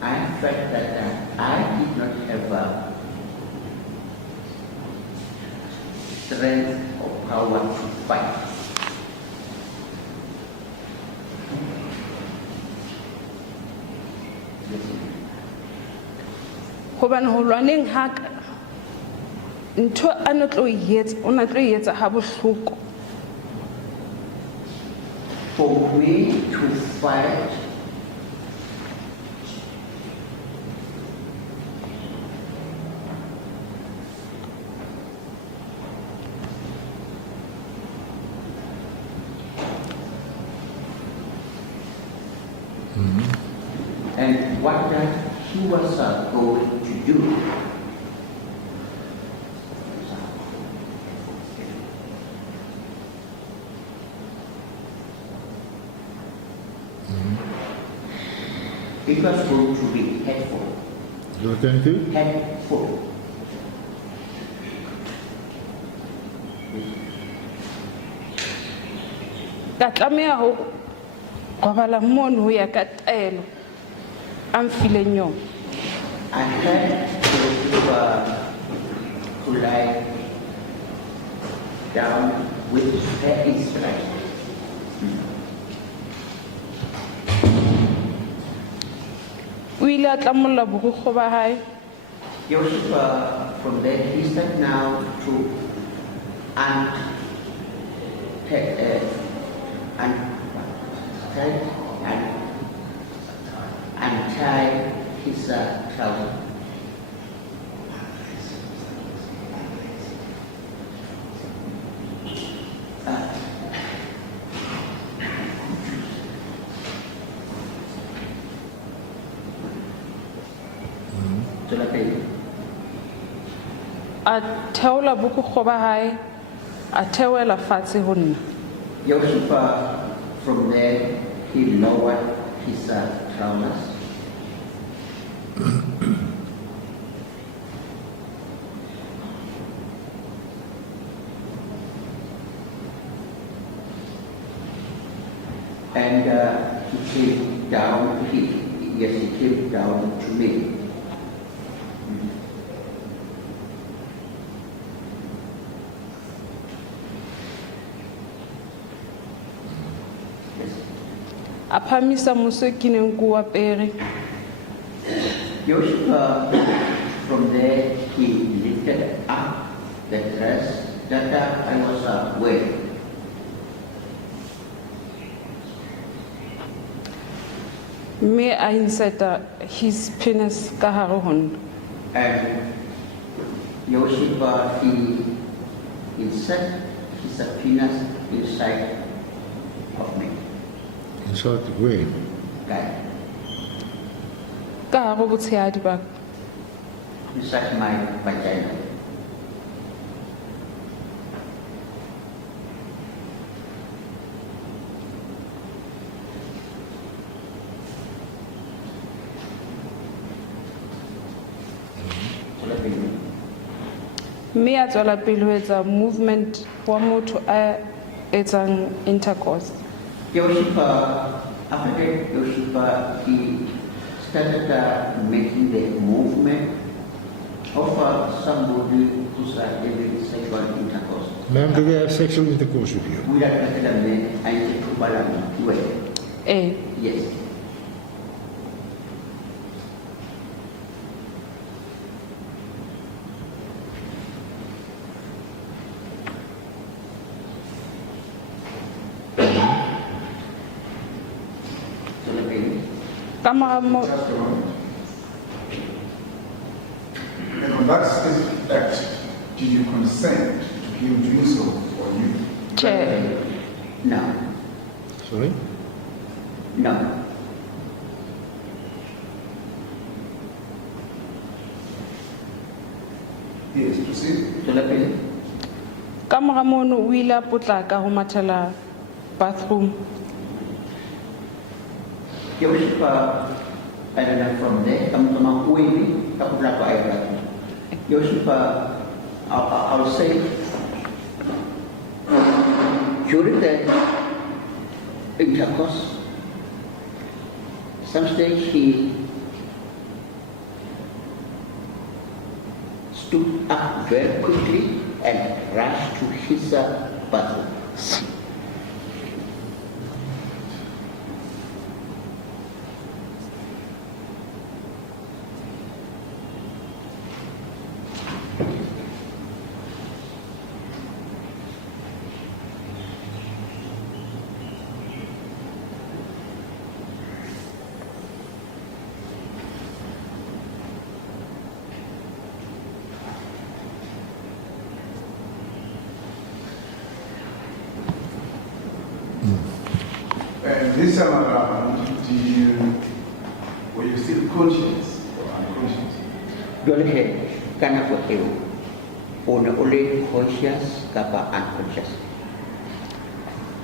I felt that I did not have strength or power to fight. Hobane ho lwaneng ha ka ntho a no tlo etsa o na tlo etsa ha bohloko. For me to fight and what that he was going to do. It was going to be hateful. You were going to? Hateful. Ka tlameha ho robala mono ho ya ka taelo a mfileng yona. I had to lie down with her instruction. O ile a tlamolla borukgo ba hae. Joseph, from there, he started now to untie his trouser. A theola borukgo ba hae a theoela fatshe ho nna. Joseph, from there, he lowered his trousers. And he came down, he came down to me. Yes. a phamisa mose ke neng ko apere. Joshua, from there, he lifted up the dress that I was wearing. Mme a inseta his penis ka hare ho nna. And Joshua, he inserted his penis inside of me. Inside where? Right. Ka hare ho botshehadi ba ka. Inside my vagina. Mme a tswela pele ho etsa movement wa motho a etsang intercourse. Joshua, after that, Joshua, he started making the movement of somebody who's having sexual intercourse. Ma'am, did they have sexual intercourse with you? We are talking about men and to balance well. Yes. Ka mora moo, Just a moment. And on that specific act, did you consent to him doing so for you? Chair. No. Sorry? No. Yes, proceed. Ka mora mono o ile a potlaka ho mathela bathroom. Joshua, I don't know from there, come waving, Joshua, I'll say, during the intercourse, some stage he stood up very quickly and rushed to his bathroom. And this time around, were you still conscious or unconscious? Jolene, kana ko eo. Ona ole conscious kapa unconscious.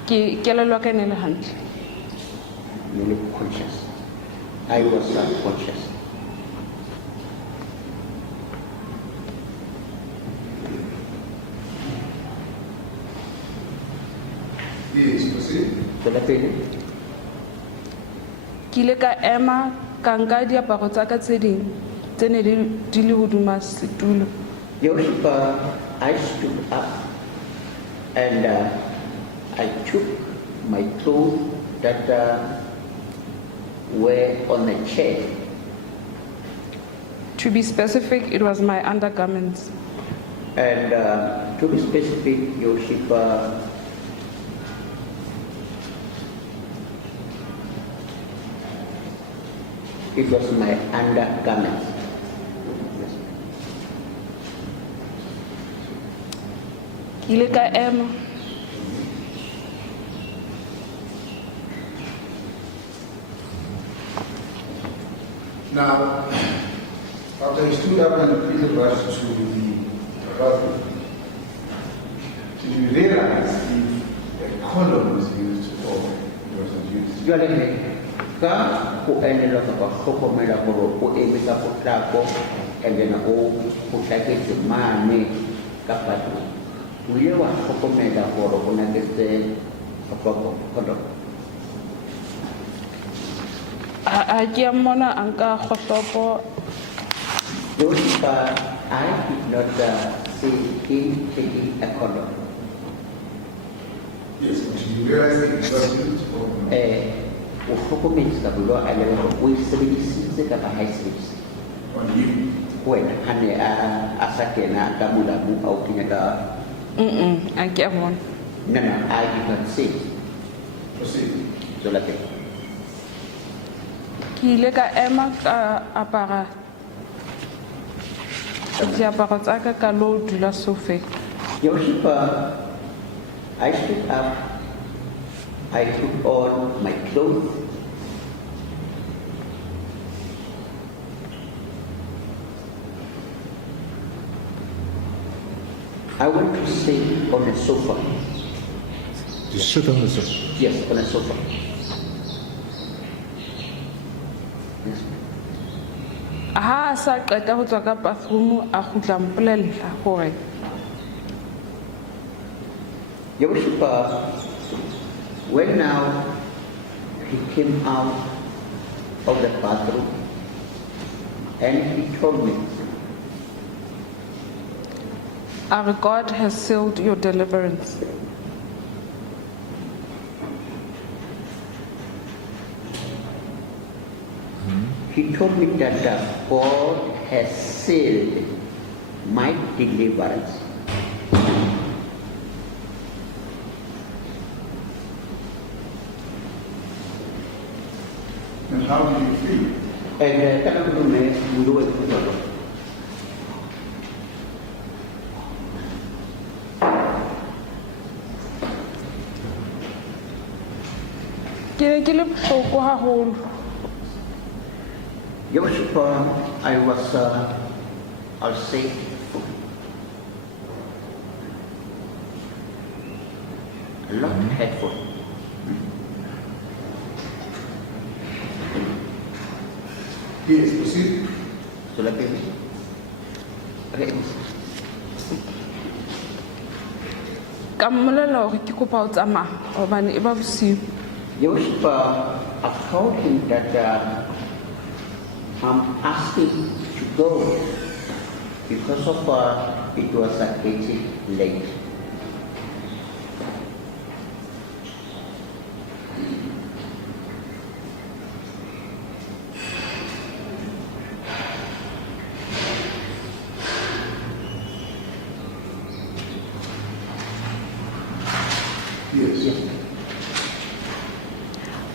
Kelelwa ka e ne le hantle. Only conscious. I was unconscious. Yes, proceed. Ke ile ka ema ka nka diaparo tsa ka tse ding tse ne di le hodima setulo. Joshua, I stood up and I took my clothes that were on the chair. To be specific, it was my undergarments. And to be specific, Joshua, it was my undergarments. Ke ile ka ema Now, after you stood up and Peter rushed to the bathroom, did you realize if a condom was used or it wasn't used? Jwale ka go enela ka go hlokomela gore o eme ka potlako and then o potlaketse mane ka patlo. O ile wa hlokomela gore o naketse ka condom. Ha ke a mmona a nka kgohlopo. Your Worship, I did not see him taking a condom. Yes, but you realize that it was used for O hlokometse ka bolo a le hore o e sebedisitse kapa ha e sebedisitse. on you. Wena ha ne a sa kena ka molamu a o kenya ka. Ha ke a mmona. No, I did not see. Proceed. Tswela pele. Ke ile ka ema ka apara diaparo tsa ka ka lo dula sofeng. Your Worship, I stood up, I put on my clothes. I went to sit on a sofa. To sit on the sofa. Yes, on a sofa. Yes. Ha a sa qeta ho tswa ka bathroom a kgutla mpolella hore Your Worship, when now he came out of the bathroom and he told me, our God has sealed your deliverance. he told me that God has sealed my deliverance. And how do you feel? And Ke ne ke le bohloko haholo. Your Worship, I was, I'll say, a lot hurtful. Yes, proceed. So like this. Okay. Ka mmolella hore ke kopa ho tsamaya hobane e ba bosiu. Your Worship, I've told him that I'm asking to go because of it was getting late. Yes.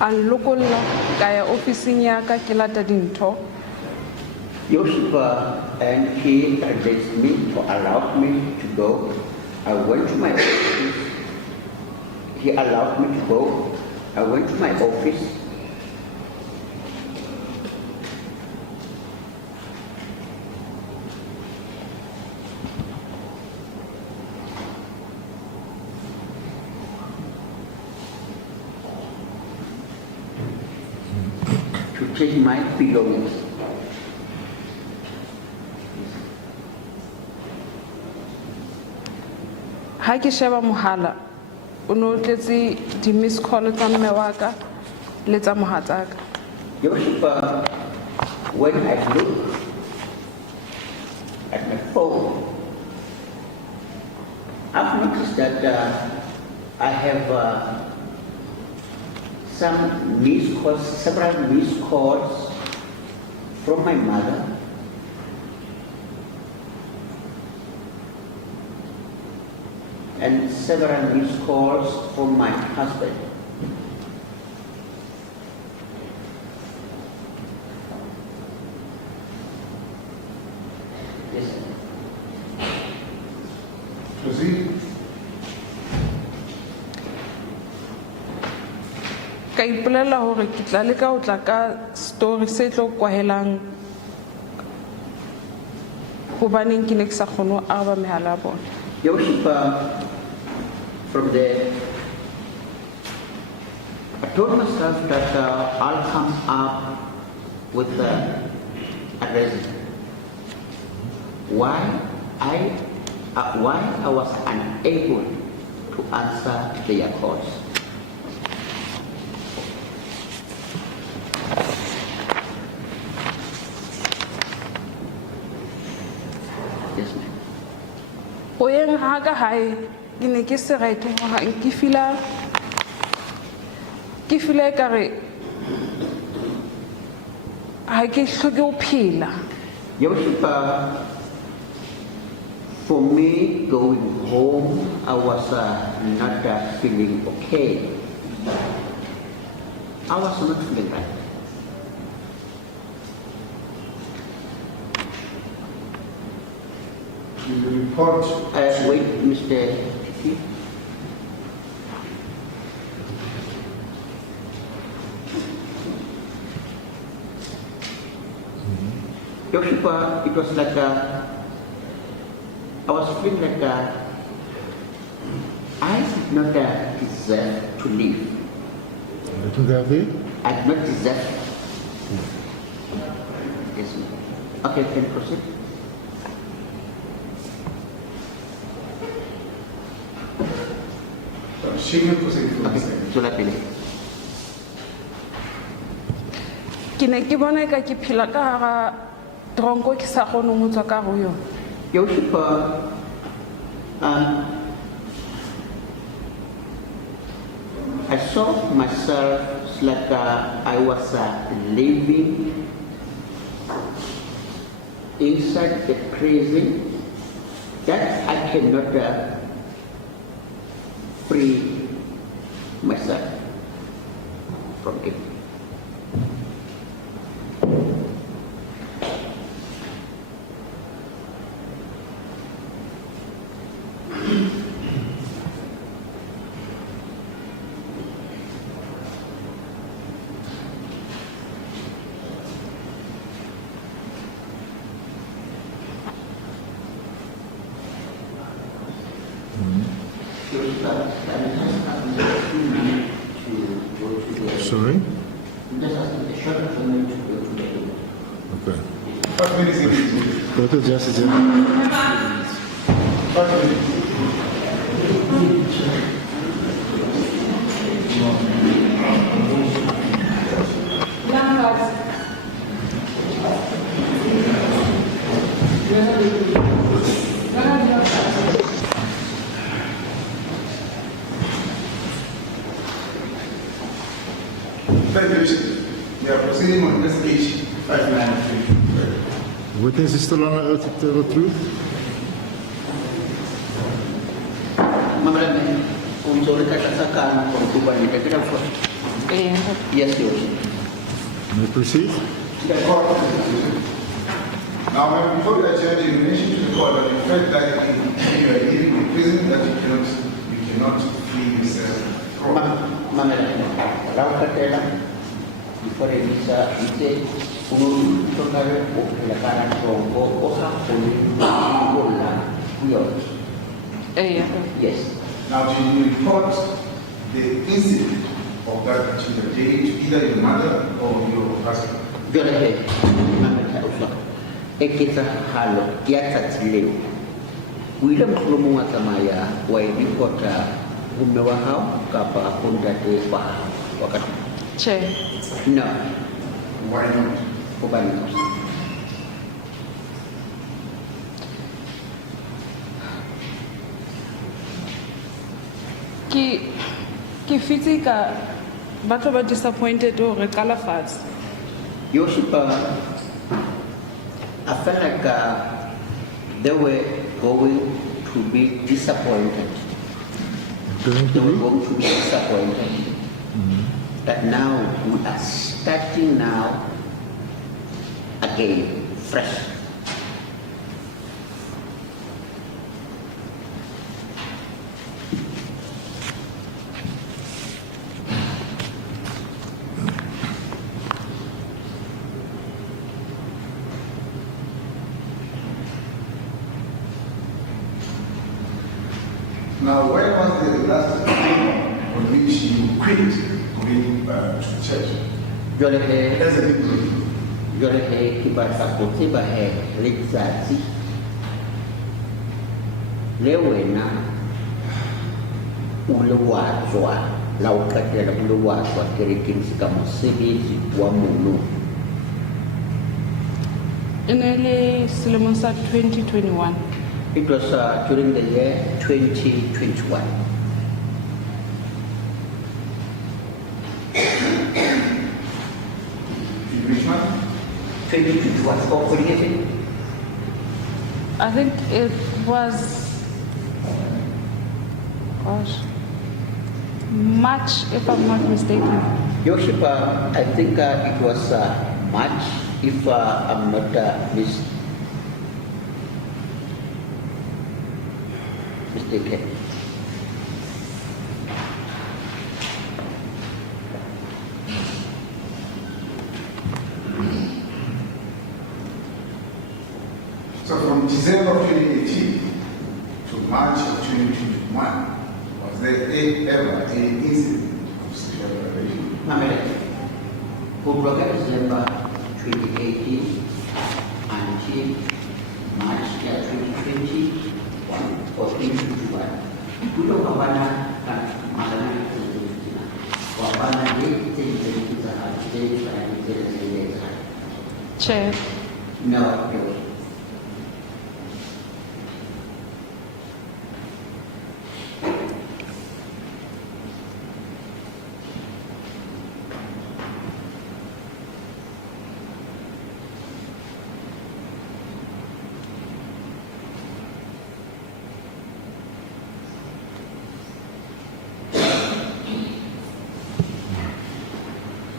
A nlokolla ka ya ofising ya ka ke lata dintho. Your Worship, and he released me or allowed me to go. I went to my office. He allowed me to go. I went to my office. To take my belongings. Ha ke sheba mohala o no tletse di miss call tsa mme wa ka le tsa mohatsaka. Your Worship, when I look at my phone, I've noticed that I have some missed calls, several missed calls from my mother. And several missed calls from my husband. Yes. Proceed. Ka ipolela hore ke tla leka ho tla ka story se tlo kwahelang hobaneng ke ne ke sa kgone ho araba mehala ya bona. Your Worship, from there, I told myself that I'll come up with a reason why I was unable to answer their calls. yeng ha ka hae ke ne ke se right ha ke fila ka re ha ke hloke ho phela. Yoshipa, for me going home, I was not feeling okay. I was not feeling right. You report. Wait, Mr. Tiki. Yoshipa, it was like I was feeling like I did not deserve to live. I did not deserve. Yes, ma'am. Okay, can you proceed? She will proceed to the Okay, second. so let me. Ke ne ke bona ka ke phela ka hara tronko ke sa kgone ho tswa ka ho yona. Yoshipa, I saw myself like I was living inside the prison that I cannot free myself from it. Sorry? Okay. 5 minutes in. Go to Justice. 5 minutes. We are proceeding on investigation 593. Witness is still on oath to tell the truth? Yes, Your Worship. May I proceed? The court. Now, before you adjourn, you mentioned to the court that you felt that you are living in prison that you cannot free yourself from. Before bisa ite unur tokare okelakana trongo oha poli bola kuyot. Yes. Now, do you report the incident of that to the jail to either your mother or your husband? Jolehe mamata ufa. Ekita halo kiata tileo. Wila mkulumu wa tamaya wa edikota umewa hao kapa kundate wa wakati. Che. No. Why not? Kubanikos. Ke fitse ka batho ba disappointed ho re kala fatshe. Yoshipa, I felt like they were going to be disappointed. They were going to be disappointed. That now we are starting now again, fresh. Now, when was the last time on which you quit going to church? Jolehe, As a big group. jolehe kibasa kotiba he lexati. Lewena ulewazwa la ukatela ulewazwa kerekinsi kama sebezi wa munu. E ne le selemong sa 2021. It was during the year 2021. Which one? 2021. Oh, what do you think? I think it was, gosh, March, if I'm not mistaken. Your Worship, I think it was March, if I'm not mistaken. So from December of 2018 to March of 2021, was there ever any incident of sexual violation? From December 2018 until March 2021 or 2021, we don't have Chair. No.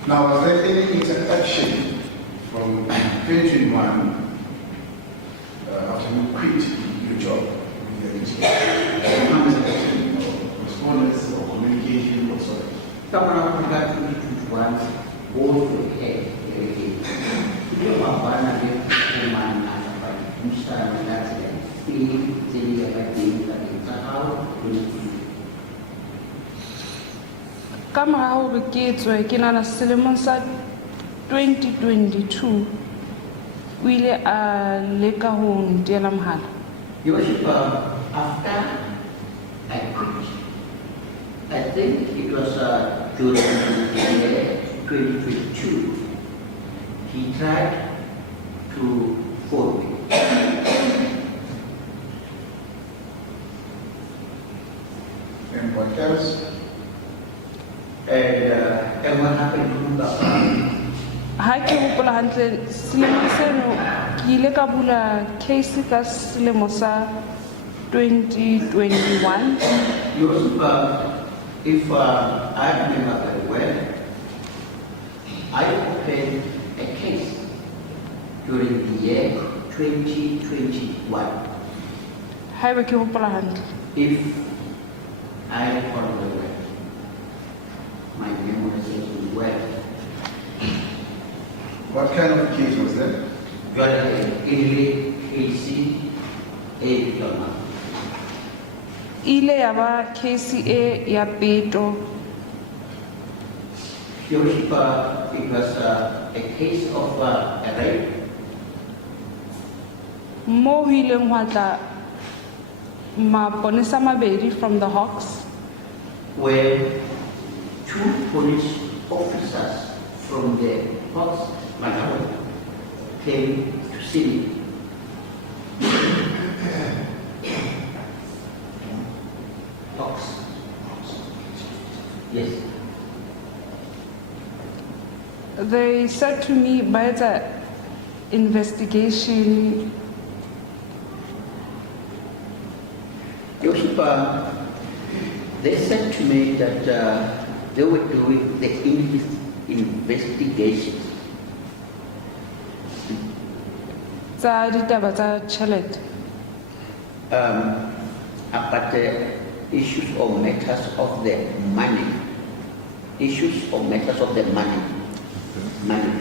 Now, was there any interaction from 2021 after you quit your job with the ministry? Interaction or correspondence or communication whatsoever? Someone out of that 2021 both were here. You know, one of them, woman, and Mr. Accident, feeling, telling about things that it's how Ka mora hore ke tswe ke nahana selemong sa 2022 o ile a leka ho nteela mohala. Your Worship, after I quit, I think it was during the year 2022, he tried to phone me. And what else? And what happened to the Ha ke hopola hantle selemong seno ke ile ka bula case ka selemo sa 2021. If I remember very well, I opened a case during the year 2021. Ha ebe ke hopola hantle. If I recall very well, my memory serves me well. What kind of case was that? Ile ya ba case e ya peto. Your Worship, it was a case of a rape. Mo ho ileng hwa tla maponesa mabedi from the Hawks Where two police officers from the Hawks came to see me. Hawks. Yes. They said to me by the investigation. Your Worship, they said to me that they were doing the investigations. Tsa ditaba tsa tjhelete. About the issues or matters of the money. Issues or matters of the money. Money.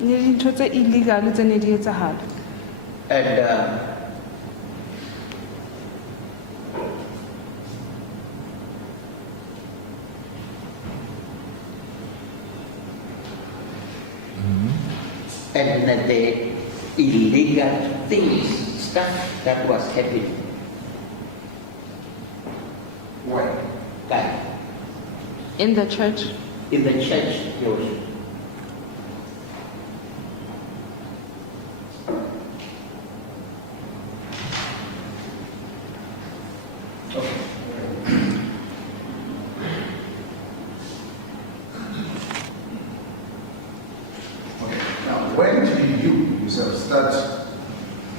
Ne dintho tse illegal tse ne di etsahala. And the illegal things, stuff that was happening. Why? Like In the church. in the church, Your Worship. start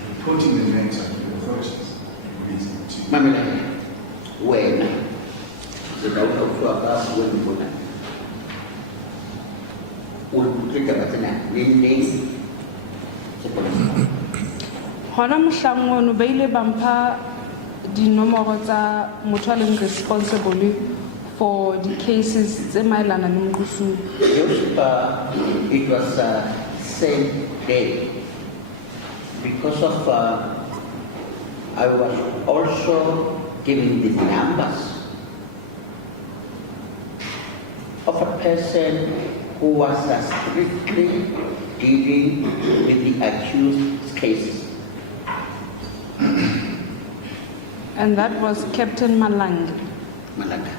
reporting the matter to the authorities. Mamela, wena, zidawuta kutoa basi wewe mbona? Ulikuja batena nini? Hona mohlang ono ba ile ba mpha dinomoro tsa motho a leng responsible for the cases tse maelana le Mqosulu. It was same day because of I was also given the numbers of a person who was strictly dealing with the accused cases. And that was Captain Malange. Malange.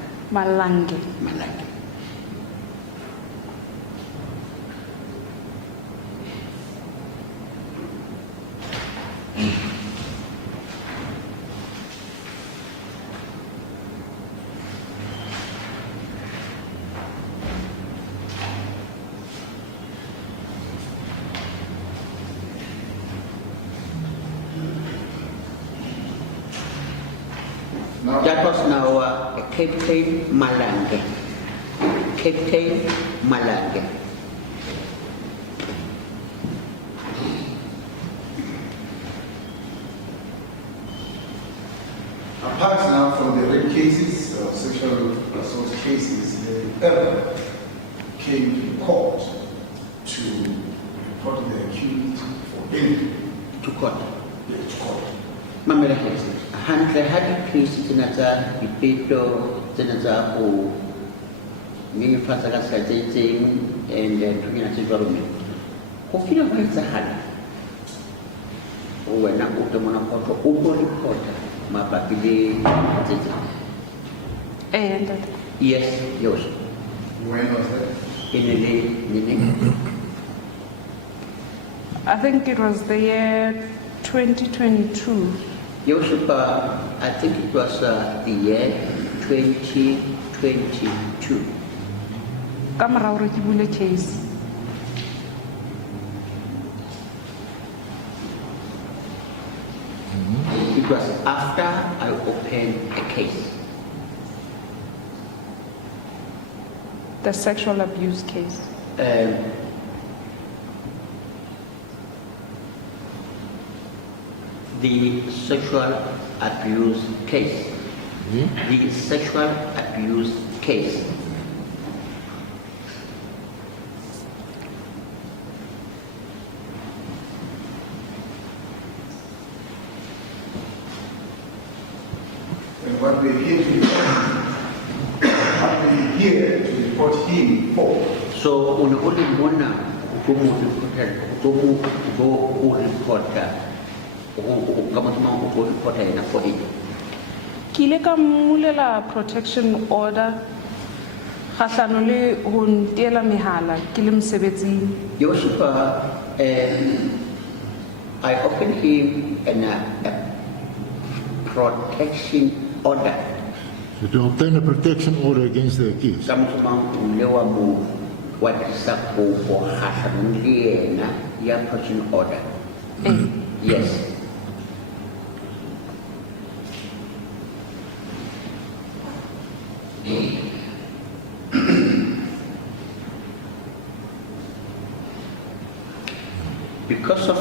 That was now Captain Malange. Captain Malange. Apart now from the rape cases, sexual assault cases, they ever came to court to report the accused for anything. To court. Yeah, to court. Mamela cases. Handle had cases in a Ipeto, Senator, who many Pasaka Satin and community government. Who feel like it's a hand? Oh, when I put them on a photo, over reporter, my baby. And Yes. When was that? In a day, I think it was the year 2022. Yoshipa, I think it was the year 2022. Ka morao re ke bule case. It was after I opened a case. The sexual abuse case. The sexual abuse case. The sexual abuse case. And what we're here to report, what we're here to report him for. So, unahuli mwana kumu reporter, kama reporter na kwa hiyo. Ke ile ka mmulela protection order kgahlano le ho nteela mehala ke le mosebetsing. Yoshipa, I opened him a protection order. So to obtain a protection order against the accused. Kama ulewa mu watisa kwa hashanuliena ya protection order. Yes. Because of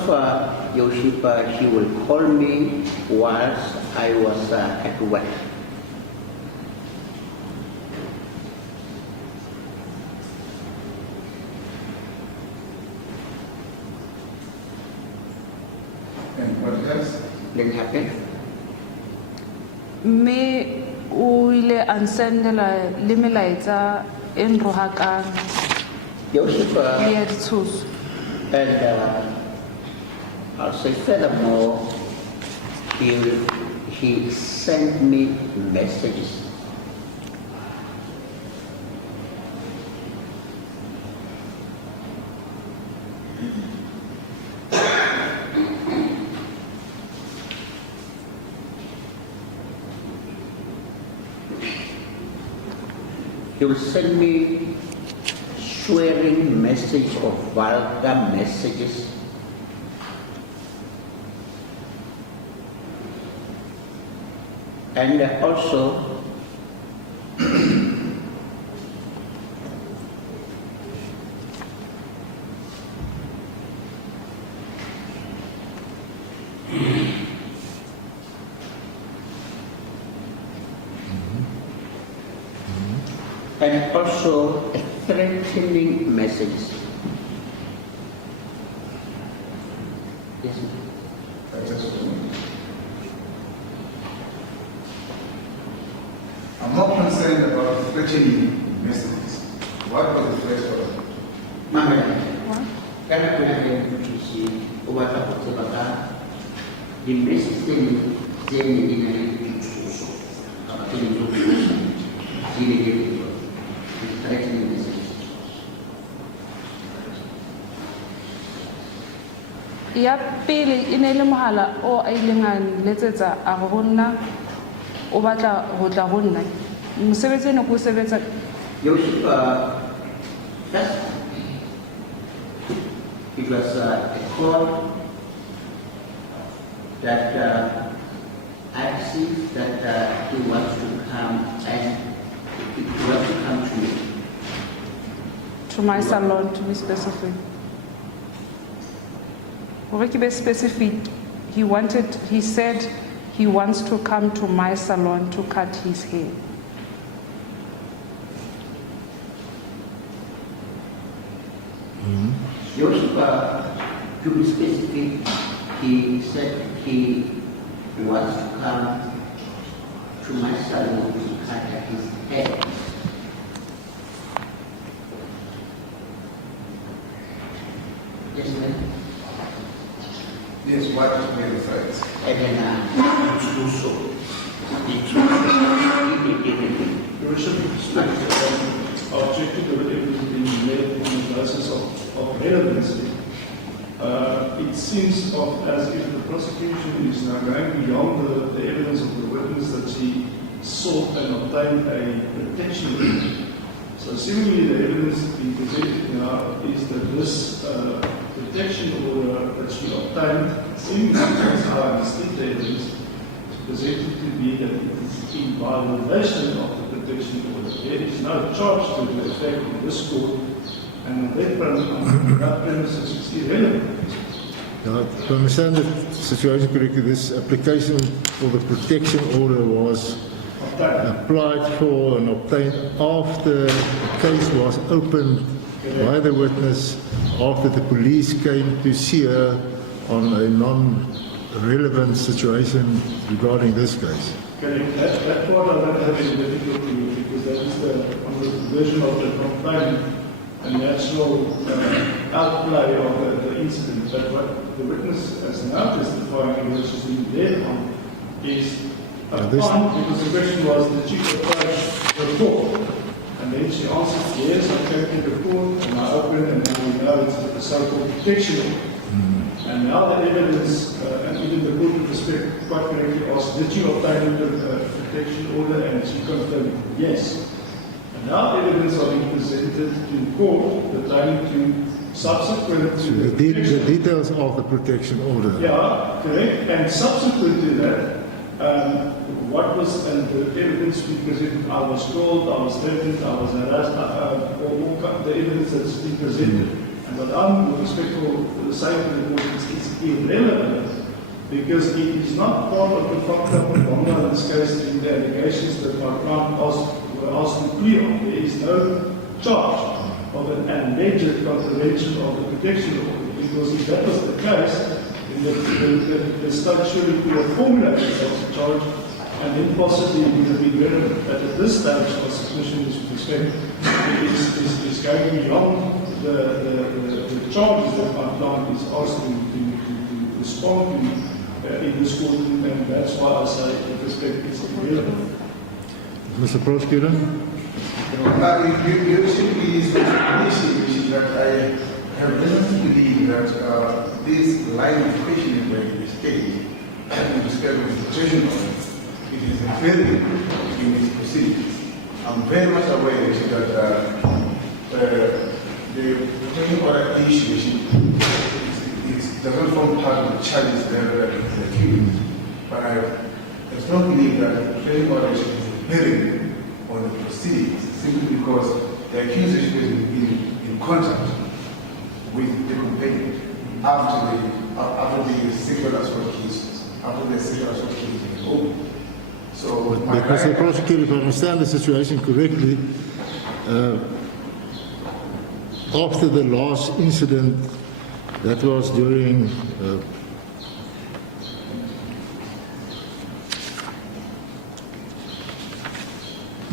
Yoshipa, she will call me whilst I was at work. And what else? Then happen. Me o ile a nsendela le melaetsa e nrohakang Yoshipa, le ya ditshoso. and I'll say furthermore, he sent me messages. He will send me swearing message or vulgar messages. And also, a threatening message. Yes, ma'am. I'm not concerned about the threatening messages. What was the threat for? Mama, What? can I have you over the message in threatening message. Ya pele e ne le mohala o a ileng a letsetsa a re ho nna o batla ho tla ho nna mosebetsi ne ko sebetsa First, it was a call that I see that he wants to come and he wants to come to me. to my salon, to be specific. Hore ke be specific, he said he wants to come to my salon to cut his hair. To be specific, he said he wants to come to my salon to cut his hair. Yes, ma'am. Yes, what were the threats? And then to do so. Your Worship, objected to the evidence being made on the basis of relevancy. It seems as if the prosecution is now going beyond the evidence of the witness that she sought and obtained a protection order. So seemingly the evidence being presented now is that this protection order that she obtained, seemingly that's how I understood the evidence, is presented to be that it is in violation of the protection order. There is no charge to the effect in this court, and that premises is irrelevant. Now, if I understand the situation correctly, this application for the protection order was applied for and obtained after the case was opened by the witness, after the police came to see her on a non-relevant situation regarding this case. Correct. That part I don't have any difficulty with, because that is on the version of the complaint, a natural outplay of the incident. But what the witness has now testifying, which is in there on, is because the question was, did she approach the court? And then she answered, yes, I came to the court and I opened, and now we know it's the so-called protection order. And now the evidence, and even the court in respect quite correctly asked, did you obtain the protection order? And she confirmed, yes. And now evidence are being presented to court pertaining to subsequent to The details of the protection order. Yeah, correct. And subsequent to that, what was and the evidence being presented? I was called, I was threatened, I was harassed, all the evidence that's been presented. And what I'm respectful for the sake of the court is irrelevant, because it is not part of the factor of in this case in the allegations that my client were asked to plead on. There is no charge of an alleged contravention of the protection order, because if that was the case, then the state surely could have formulated such a charge, and then possibly it would have been relevant. But at this stage, our submission is with respect is going beyond the charges that my client is asked to respond to in this court, and that's why I say with respect it's irrelevant. Mr. Prosecutor? You simply is that I have reason to believe that this line of questioning by the state in respect of the protection order, it is a failure in its proceedings. I'm very much aware that the protection order issue doesn't form part of the charges that are accused. But I have does not believe that the restraining order should be hearing on the proceedings simply because the accused is in contact with the complainant after the sexual assault case, after the sexual assault case is over. So, Because the prosecutor, if I understand the situation correctly, after the last incident, that was during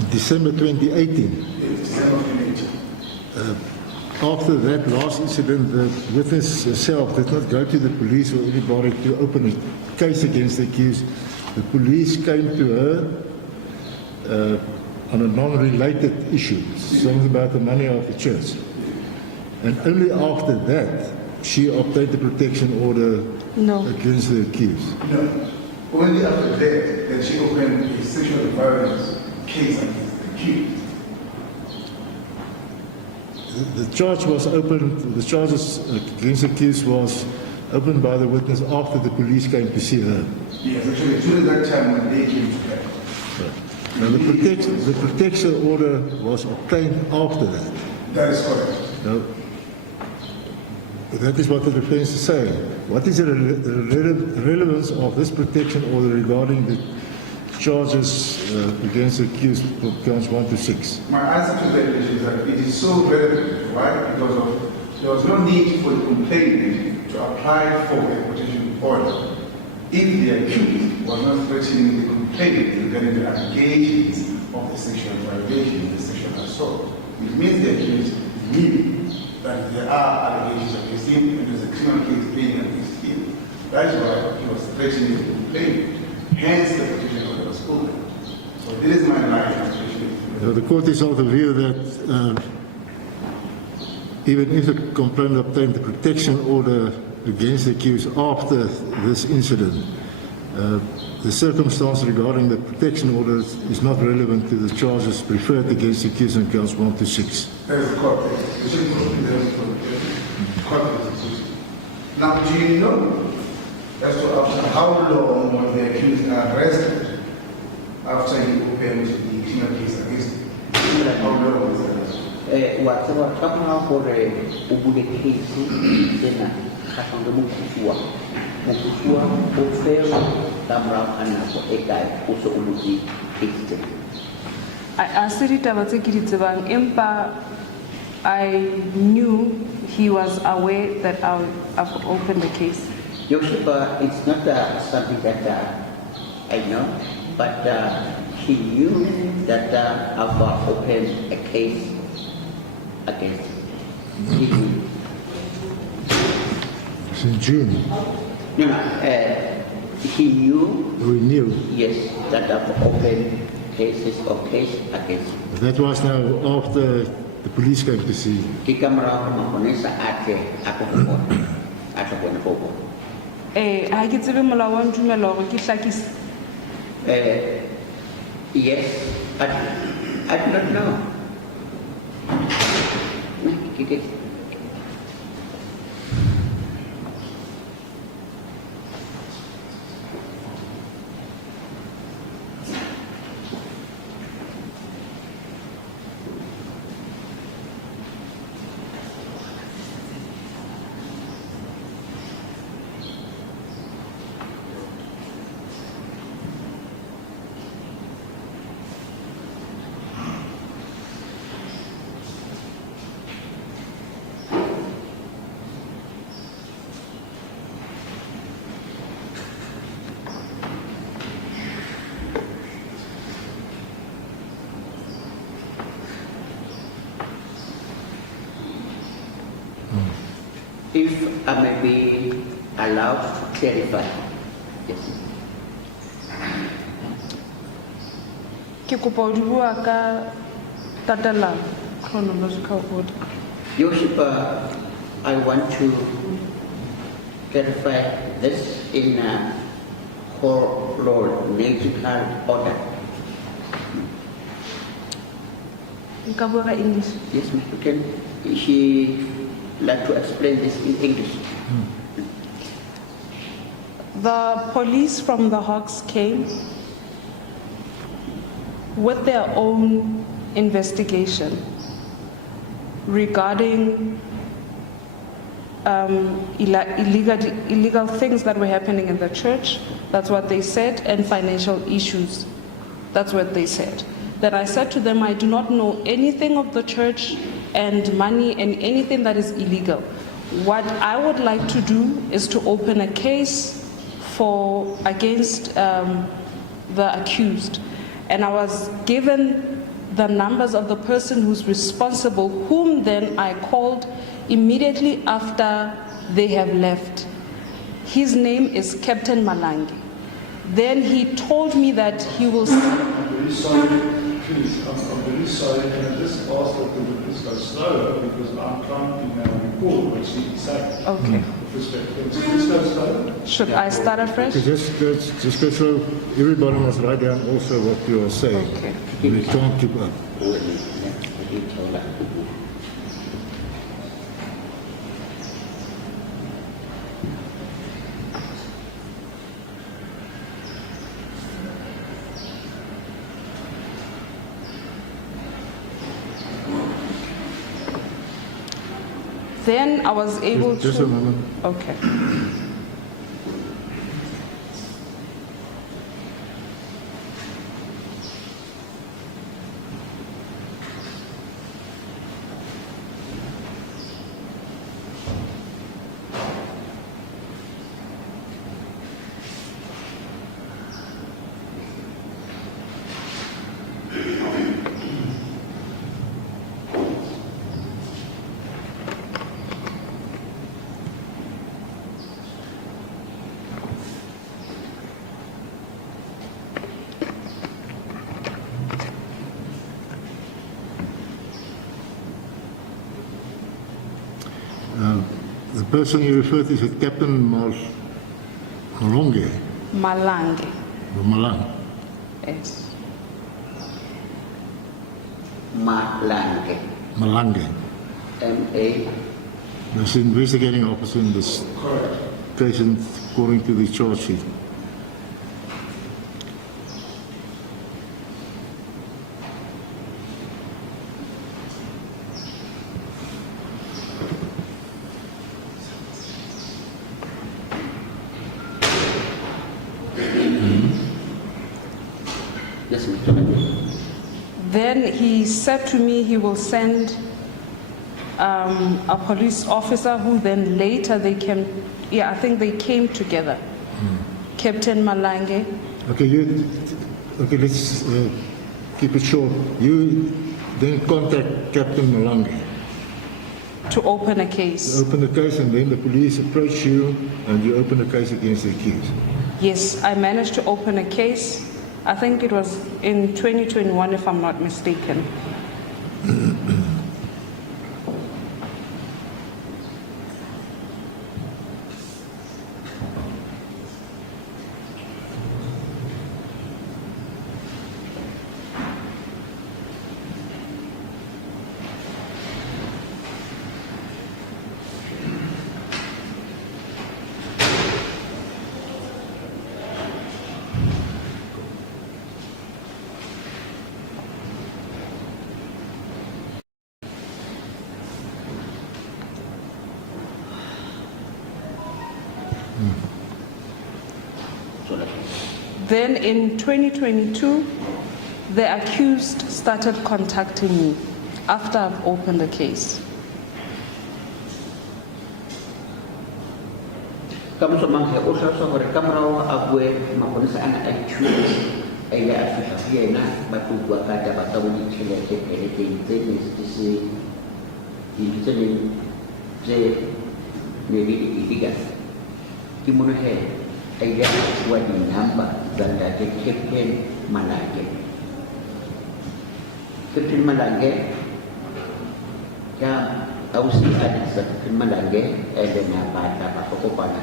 December 2018. December 2018. After that last incident, the witness herself did not go to the police or anybody to open a case against the accused. The police came to her on a non-related issue, something about the money of the church. And only after that, she obtained the protection order No. against the accused. No. Only after that she opened a sexual violence case against the accused. The charge was opened, the charges against the accused was opened by the witness after the police came to see her. Yes, actually, during that time when they came to her. Now the protection order was obtained after that. That is correct. Now, that is what the defense is saying. What is the relevance of this protection order regarding the charges against the accused from counts 1 to 6? My answer to that is that it is so relevant, right? Because there was no need for the complainant to apply for a protection order if the accused was not threatening the complainant regarding the allegations of the sexual violation, the sexual assault. It means the accused knew that there are allegations against him and there's a criminal case being against him. That is why he was threatening the complainant. Hence the protection order was opened. So this is my line of question. The court is of the view that even if the complainant obtained the protection order against the accused after this incident, the circumstance regarding the protection order is not relevant to the charges preferred against the accused in counts 1 to 6. That is the court. Now, do you know as to after how long was the accused arrested after he opened the criminal case against him? How long was the arrest? Wa tseba ka mora gore o bule case tsena ka tsonga mokufua o fela ka mora ana go e kae o se o lutsi case tsena. A se ditaba tse ke di tsebang, empa I knew he was aware that I've opened the case. Yoshipa, it's not something that I know, but he knew that I've opened a case against him. He knew. It's in June. No, he knew, We knew. yes, that I've opened cases or case against him. That was now after the police came to see. Ke kamera maponesa ate ako go bona go. Ha ke tsebe molao wa ntumela hore ke hlakise. Yes, but I do not know. If I may be allowed to clarify, yes. Ke kopa ho di bua ka tatelano, chronological order. Your Worship, I want to clarify this in a chronological order. Nka bua ka English. Yes, ma'am, you can. She like to explain this in English. The police from the Hawks came with their own investigation regarding illegal things that were happening in the church. That's what they said, and financial issues. That's what they said. Then I said to them, I do not know anything of the church and money and anything that is illegal. What I would like to do is to open a case against the accused. And I was given the numbers of the person who's responsible, whom then I called immediately after they have left. His name is Captain Malangi. Then he told me that he will... I'm very sorry, please, I'm very sorry, and I just ask that the witness go slower because I'm trying to now record what she's saying. Okay. With respect to things. Please go slower. Should I start afresh? Okay, just go slow. Everybody must write down also what you are saying. Okay. We can't keep up. Then I was able to... Just a moment. Okay. The person you referred to is Captain Malonge, Malangi. or Malang. Yes. Malange. Malange. M-A. That's the investigating officer in this case according to the charge sheet. Yes, Mr. Then he said to me he will send a police officer who then later they came, I think they came together. Captain Malange. Okay, let's keep it short. You then contact Captain Malange. To open a case. Open the case, and then the police approach you and you open a case against the accused. Yes, I managed to open a case. I think it was in 2021, if I'm not mistaken. Then in 2022, the accused started contacting me after I've opened the case. Kamu semangat usaha sore kamu aku maponisa anak aku ayah asosiasi na batu gua kada batu di chile ini je nebi idiga kimono he ayah wadi namba dan dari Captain Malange. Captain Malange ya ausi ada Captain Malange ada napa apa pada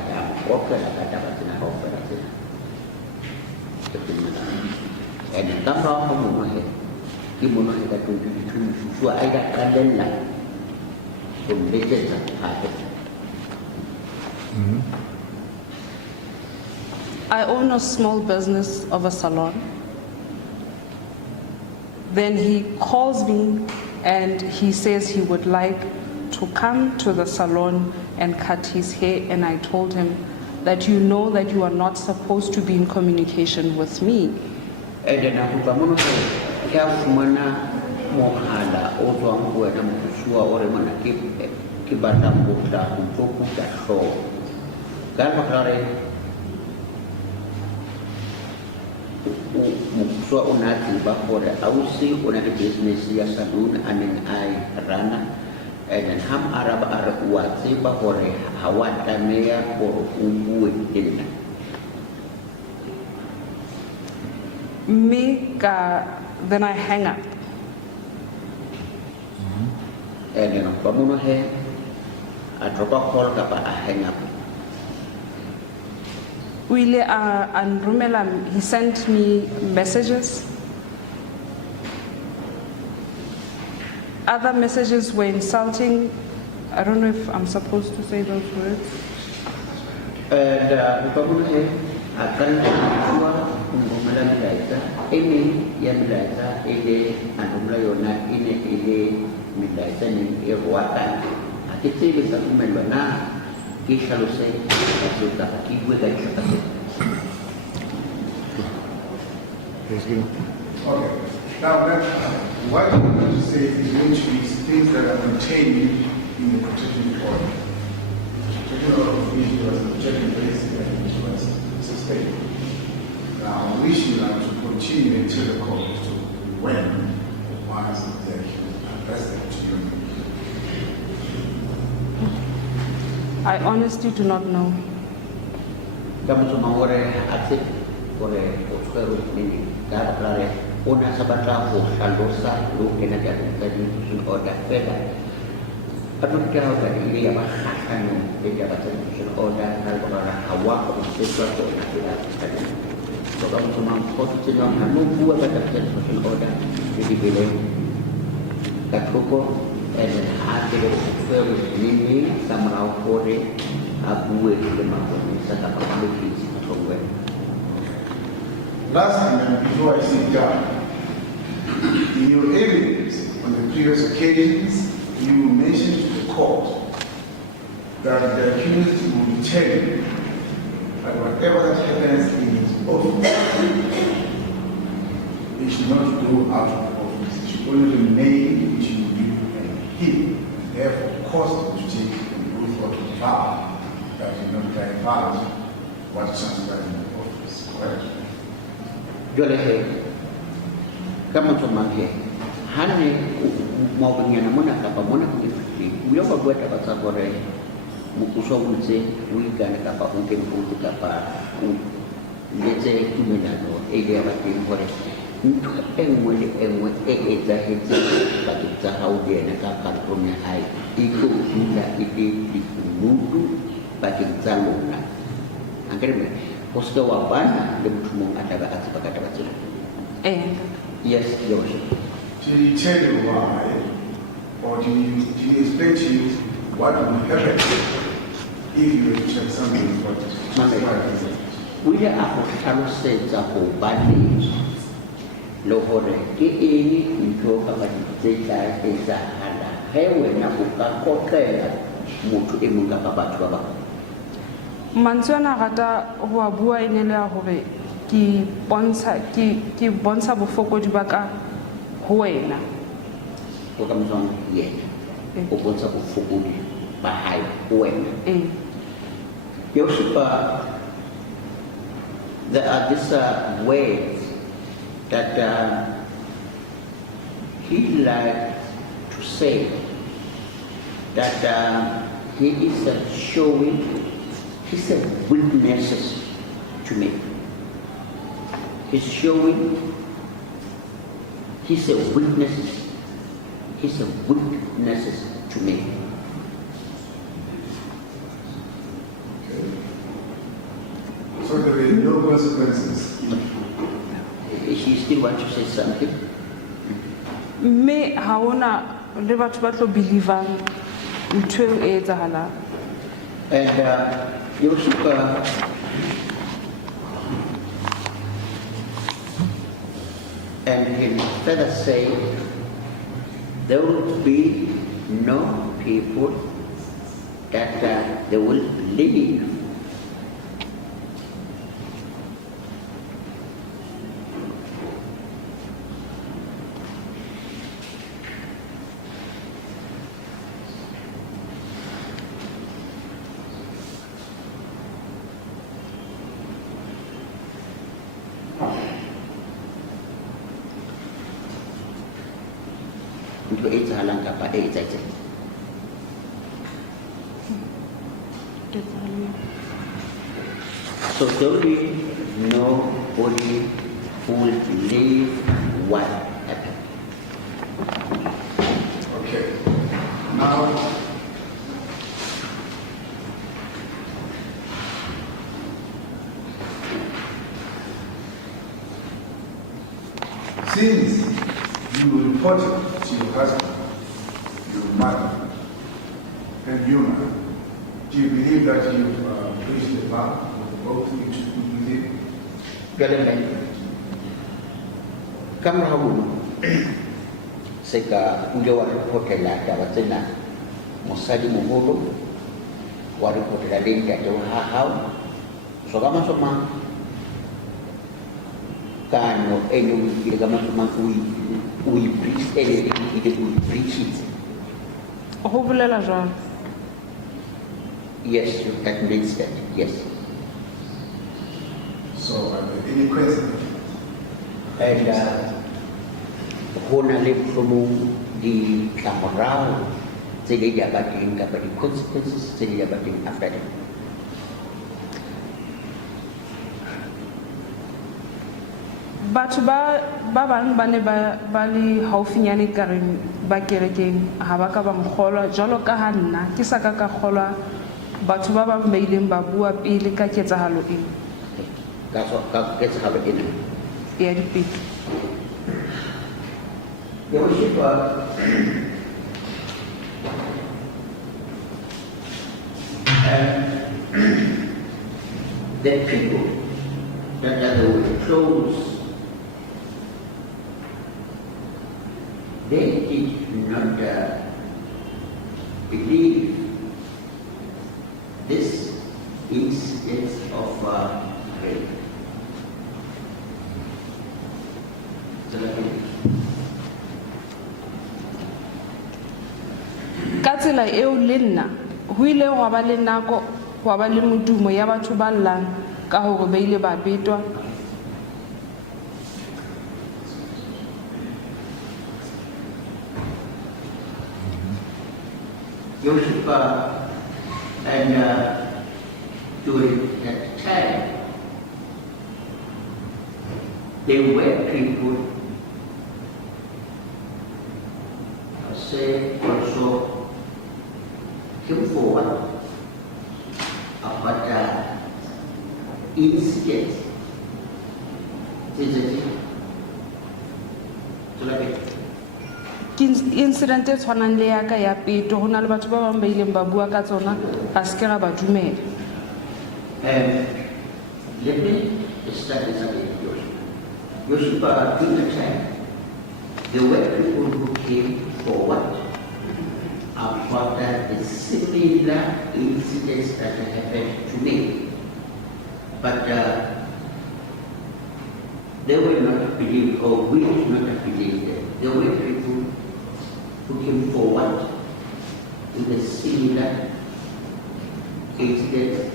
oke lah kata batin operasi Captain Malange ada tambah kamu mah kimono he dah tunjuk suatu ayat kandela pun betul ada. I own a small business of a salon. Then he calls me and he says he would like to come to the salon and cut his hair, and I told him that you know that you are not supposed to be in communication with me. Mukso unati bakore ausi unati business ya salon aning ai rana dan ham arab wati bakore hawata meya por umbu dinna Then I hang up. Dan pamuno he atropa call kapa hang up. And Rumela, he sent me messages. Other messages were insulting. I don't know if I'm supposed to say those words. Okay. Now, what I'm going to say is going to be things that are contained in the protection order. Protection order of which was objective basic and which was sustained. Now, I wish you now to continue until the court to when once the action addressed to you. I honestly do not know. Una sabata ho salosa lu kena jadi in order fela. Aduh kau tadi dia bahkan dia baca in order kalau orang awak sesuatu yang tidak tadi. Kalau cuma posisi yang kamu buat baca in order jadi boleh tak cukup dan hati dari ini sama kore abu itu memang bisa tak perlu dicontoh. Lastly, before I sit down, in your evidence on the previous occasions, you mentioned to the court that the accused will tell you that whatever that happens in his office, it should not go out of the office. It should only remain between you and him. Therefore, cause to take an oath of the vow that you not divulge what transpired in the office. Correct? Joleh, kamu cuma he, hanya mau pengen mana kapal mana pergi. Uya buat apa sabore, mukusau unse, uikan kapal mungkin untuk kapal, jadi tu menado, dia batin forest. Untuk engwele ejah bagi tahu dia nak kapal punya hai, itu tidak itu dibunuh bagi jalurna. Angker Poskawaban dem tumong ada bahasa pakai bahasa. Yes, your worship. Did he tell you why, or did he explain to you what would happen if you were to check something for it? We are harus sejauh bani lohore ke ini untuk apa cerita ada hewan yang bukan kotel mutu imun kapal bapa. Mantswe ana rata ho a bua e ne le ya hore ke bontsha bofokodi ba ka ho wena. O ka mosong yena o bontsha bofokodi ba hae ho wena. There are these ways that he liked to say that he is showing his witnesses to me. He's showing his witnesses to me. So there are no consequences. She still wants to say something. Me haona le batho ba tlo believang ntwe e etsahala. And Joseph And he further said, there will be no people that they will believe. Untuk etsahalang kapa e etsahetseng. So there will be nobody who will believe what happened. Okay. Now, since you reported to your husband, your mother, and you, do you believe that you've reached the mark of both you to believe? Kamera seka nge wa repotela taba tsena mosadi moholo wa repotela le ntate wa hao so ka masoma kano eno ile ka masoma we preach ele we preach it. Ho bolela jwang? Yes, that means that, yes. So, are there any questions? And hona le promo di tlamorao tse di abating kapa di consequences tse di abating after that. Batho ba bang ba ne ba le haufinyane ka reng ba kerekeng ha ba ka ba mkgolwa jwalo ka ha nna ke sa ka kgolwa batho ba bang ba ileng ba bua pele ka ketsahalo e Ka ketsahalo ena ya dipeto. Your worship, the people that were close, they did not believe this incident of rape. Ka tsela eo le nna ho ile hwa ba le nako hwa ba le modumo ya batho ba llang ka hore ba ile ba betwa. Joseph and during that time, there were people say also came forward about incident. Incident e tshwanang le ya ka ya peto hona le batho ba bang ba ileng ba bua ka tsona ba se ke ra ba dumela. Let me start this again. Joseph, during the time, there were people who came forward about the similar incidents that happened to me. But they were not believed, or we did not believe them. There were people who came forward with a similar incident.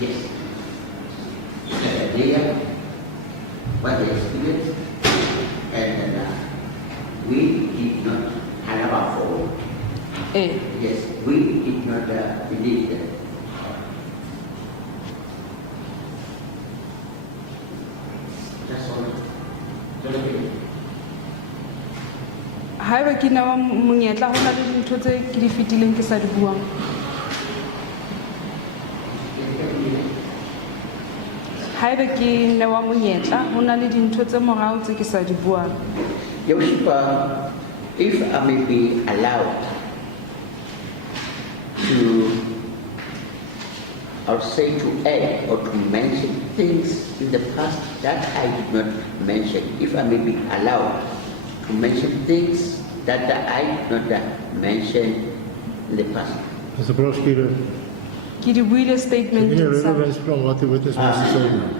Yes. There, what they experienced, and we did not allow forward. Yes, we did not believe them. That's all. Haeba ke na monyetla hona le dintho tse ke di fetileng ke sa di buang. Haeba ke na wa monyetla hona le dintho tse morao tse ke sa di buang. If I may be allowed to I'll say to add or to mention things in the past that I did not mention, if I may be allowed to mention things that I did not mention in the past. Mr. Prosecutor, Ke di buile statement any sa- relevance from what the witness wants to say now?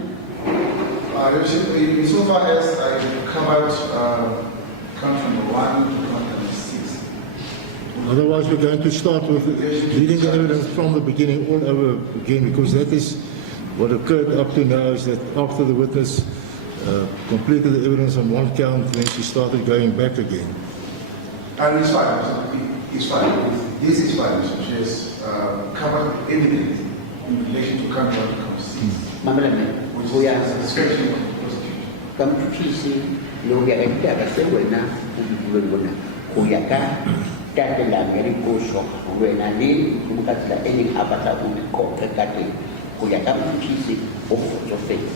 So far as I covered count number 1 to count number 6. Otherwise, we're going to start with reading the evidence from the beginning all over again, because that is what occurred up to now, is that after the witness completed the evidence on one count, then she started going back again. And it's fine. It's fine. This is fine. She has covered evidence in relation to count 1 to count 6. Mamelane, Which we is are a discretion of the prosecution. come to PC, no guarantee that the winner will be winner. Kuyaka, that the Langari Kosho, when I need to look at the ending avatar will be called a cutting. Kuyaka to PC of your face.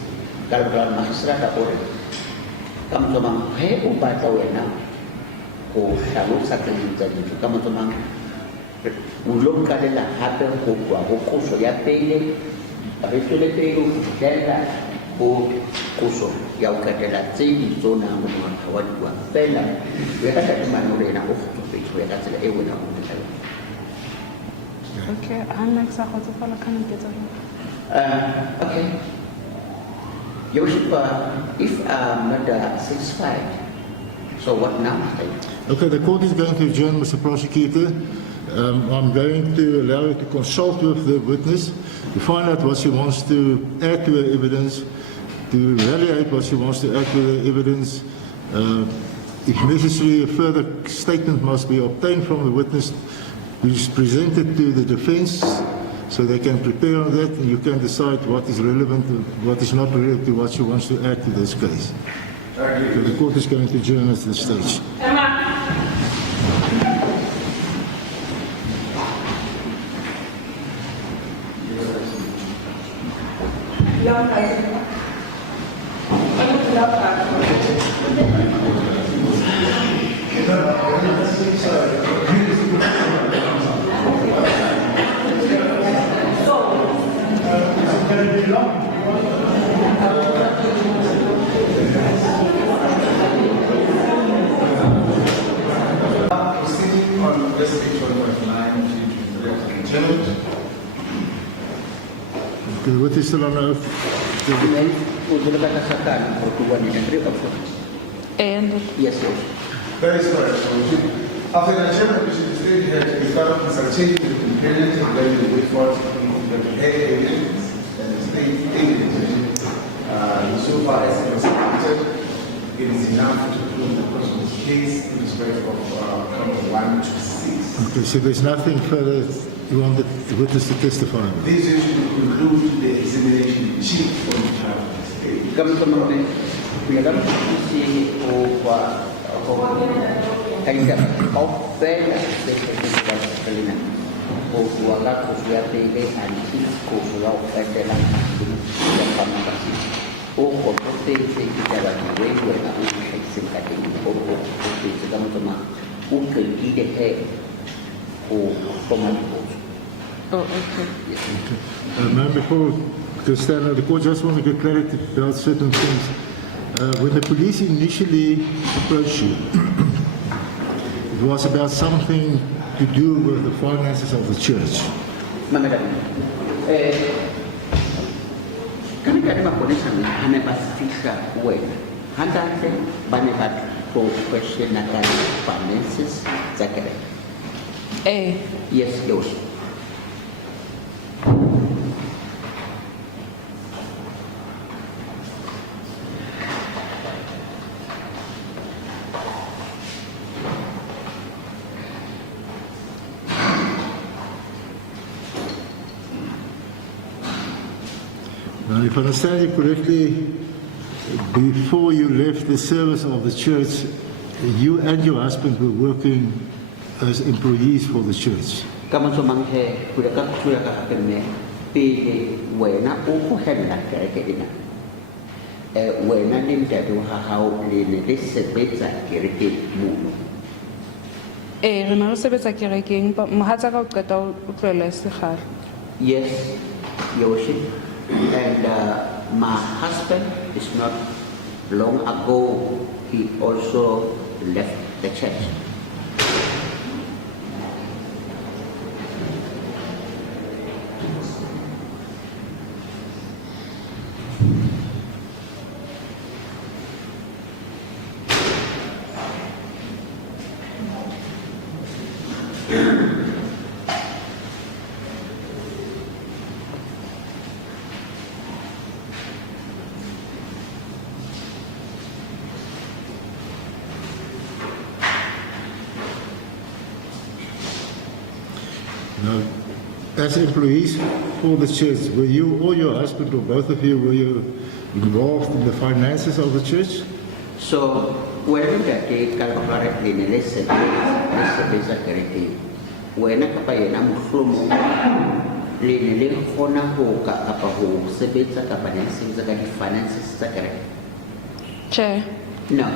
Calabra Mastrata or come to Mang He Ubata Wena or Shalu Satan to come to Mang. Ulong kadela happen kwa hukoso ya pele abetuletero dela o kuso ya ukadela tsedi zona mo wa fela we ka ka manore na go fetso ya ka tsela e wena go tsela. Okay, I'm next. I want to follow. Can I get on? Okay. Your Worship, if I'm not satisfied, so what now? Okay, the court is going to adjourn, Mr. Prosecutor. I'm going to allow you to consult with the witness to find out what she wants to add to her evidence, to evaluate what she wants to add to the evidence. If necessary, a further statement must be obtained from the witness, which is presented to the defense, so they can prepare on that, and you can decide what is relevant and what is not relevant to what she wants to add to this case. So the court is going to adjourn at this stage. Can it be long? Proceeding on investigation 1.9, which is continued. The witness still on oath. And Yes, sir. That is correct. So, after the chairman, which is the state head, we started consulting with the parents and then we wait for the head evidence and the state evidence. So far as it was submitted, it is enough to prove the person's case in respect of count 1 to 6. Okay, so there's nothing further you want the witness to testify about? This issue will include the examination chief for the child of the state. Kami teman-teman, dalam sisi kaida ofela sekitar sekalian. Wala kusia pele anti kusia ofela yang kami kasih. Kote kita lagi wewe na ushikati. Kote teman-teman, uke ide he pemantau. oh, okay. Ma'am, before Costello, the court just want to get clarity about certain things. When the police initially approached you, it was about something to do with the finances of the church. Kami kami mapolisi amebasisha wewe hata bane batu question na finances za kile. Yes, yours. Now, if I understand you correctly, before you left the service of the church, you and your husband were working as employees for the church. Kamu cuma sudah kena pilih wena uku hendak kira-kira. Wena ni jadi hau ni disebut kira-kira mulu. Re na re sebetsa kerekeng mohatsa ka o qeta o tlohela sekgala. Yes, Your Worship. And my husband is not long ago, he also left the church. Now, as employees for the church, were you or your husband or both of you, were you involved in the finances of the church? So, when that day calculated in a lesson, when a kapayana mushroom, Lily Hona ho kapaho, Sebeta Kapanesis, the finances, correct? Chair. No.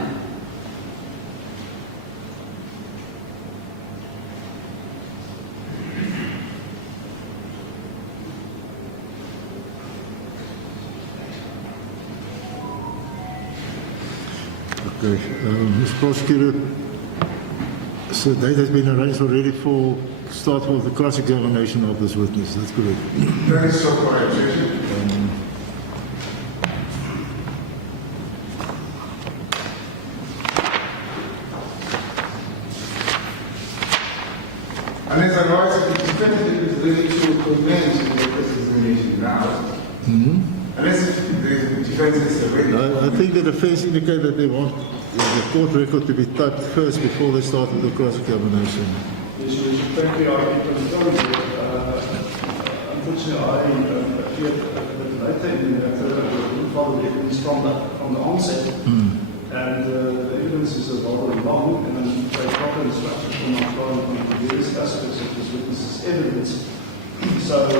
Okay, Mr. Prosecutor, so that has been arranged already for start with the cross-examination of this witness, that's correct. That is so correct, Your Worship. And as I write, the defendant is ready to commence with the cross-examination now. Unless the defense is ready. I think the defense indicated that they want the court record to be typed first before they start with the cross-examination. Yes, Your Worship. Thank you. I can tell you that, unfortunately, I appeared a bit later in the matter. I didn't follow the evidence from the onset. And the evidence is rather long, and I'm very proper instruction from my client on the various aspects of this witness's evidence. So, in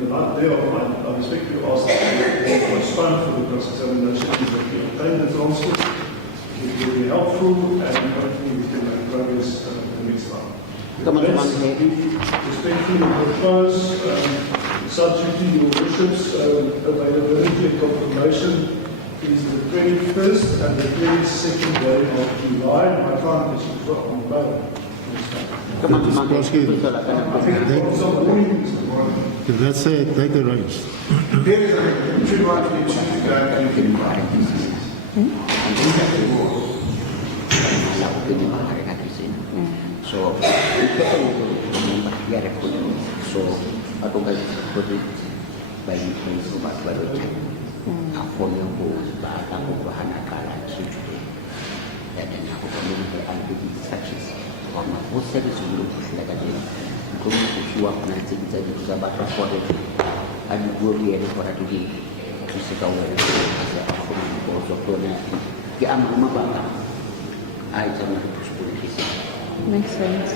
the light thereof, I respectfully ask that you postpone for the cross-examination, that you obtain the transcript. It will be helpful, and hopefully we can make progress the next time. Respectfully propose, subject to your worship's availability and confirmation, is the 21st and the 22nd day of July. My client is on bail. Mr. Prosecutor, that's a date arranged. There is a tribunal to choose that So, so aku kasi pwede bayi sumat baru aku yang bahasa aku bahan akalan suci dan aku kemudian alih saksi orang pusat sebelum kita kaji kemudian suap nanti kita juga baca pada ada dua dia di pada tujuh bisa kau ada aku bersoalnya di amal mabang ai jangan sepuluh kisah. Makes sense.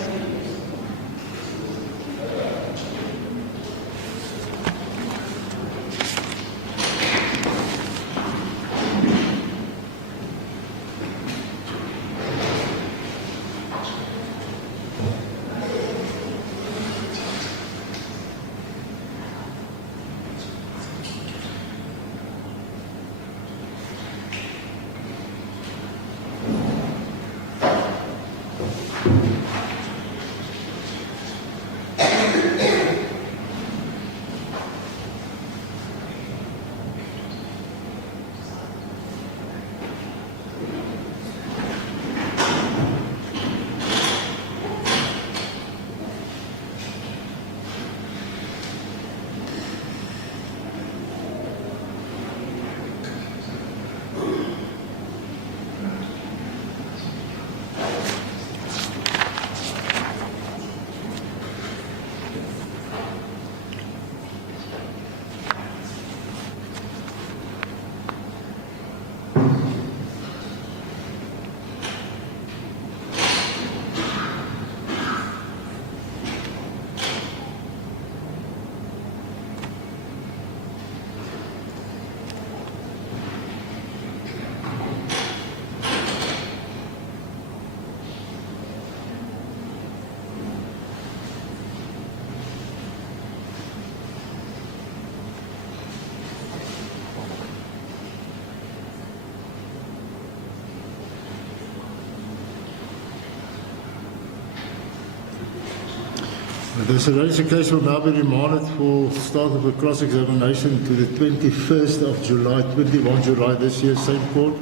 This arranged case will now be remanded for start of a cross-examination to the 21st of July, 21 July this year, same court.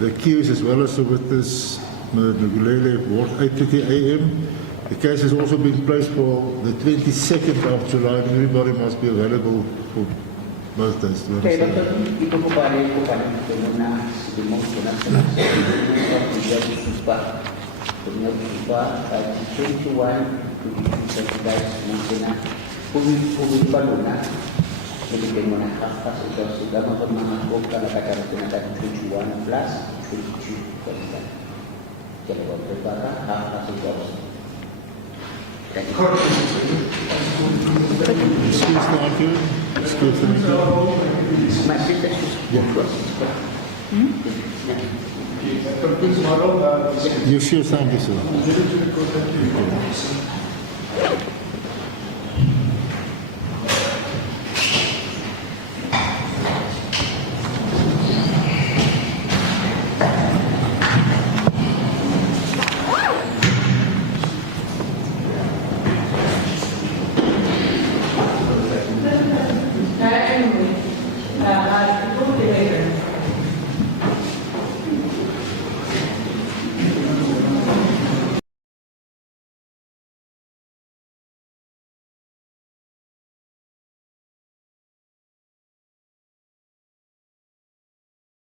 The accused as well as the witness, Ngulele, Ward 8:30 a.m. The case has also been placed for the 22nd of July, and everybody must be available for both days. To Okay, understand. Dr. Ito po ba rin po kami na si Demonso na sa kahit 21 to 25 mungkin na pumili ba luna bigyan mo na half-pass ito sila mga kong kalakataran ko na 21 plus 22 jadi kalau berbara half-pass ito Excuse the argument. Excuse the argument. masih tak Tomorrow, You sure thank you, sir. I'll give it to the court.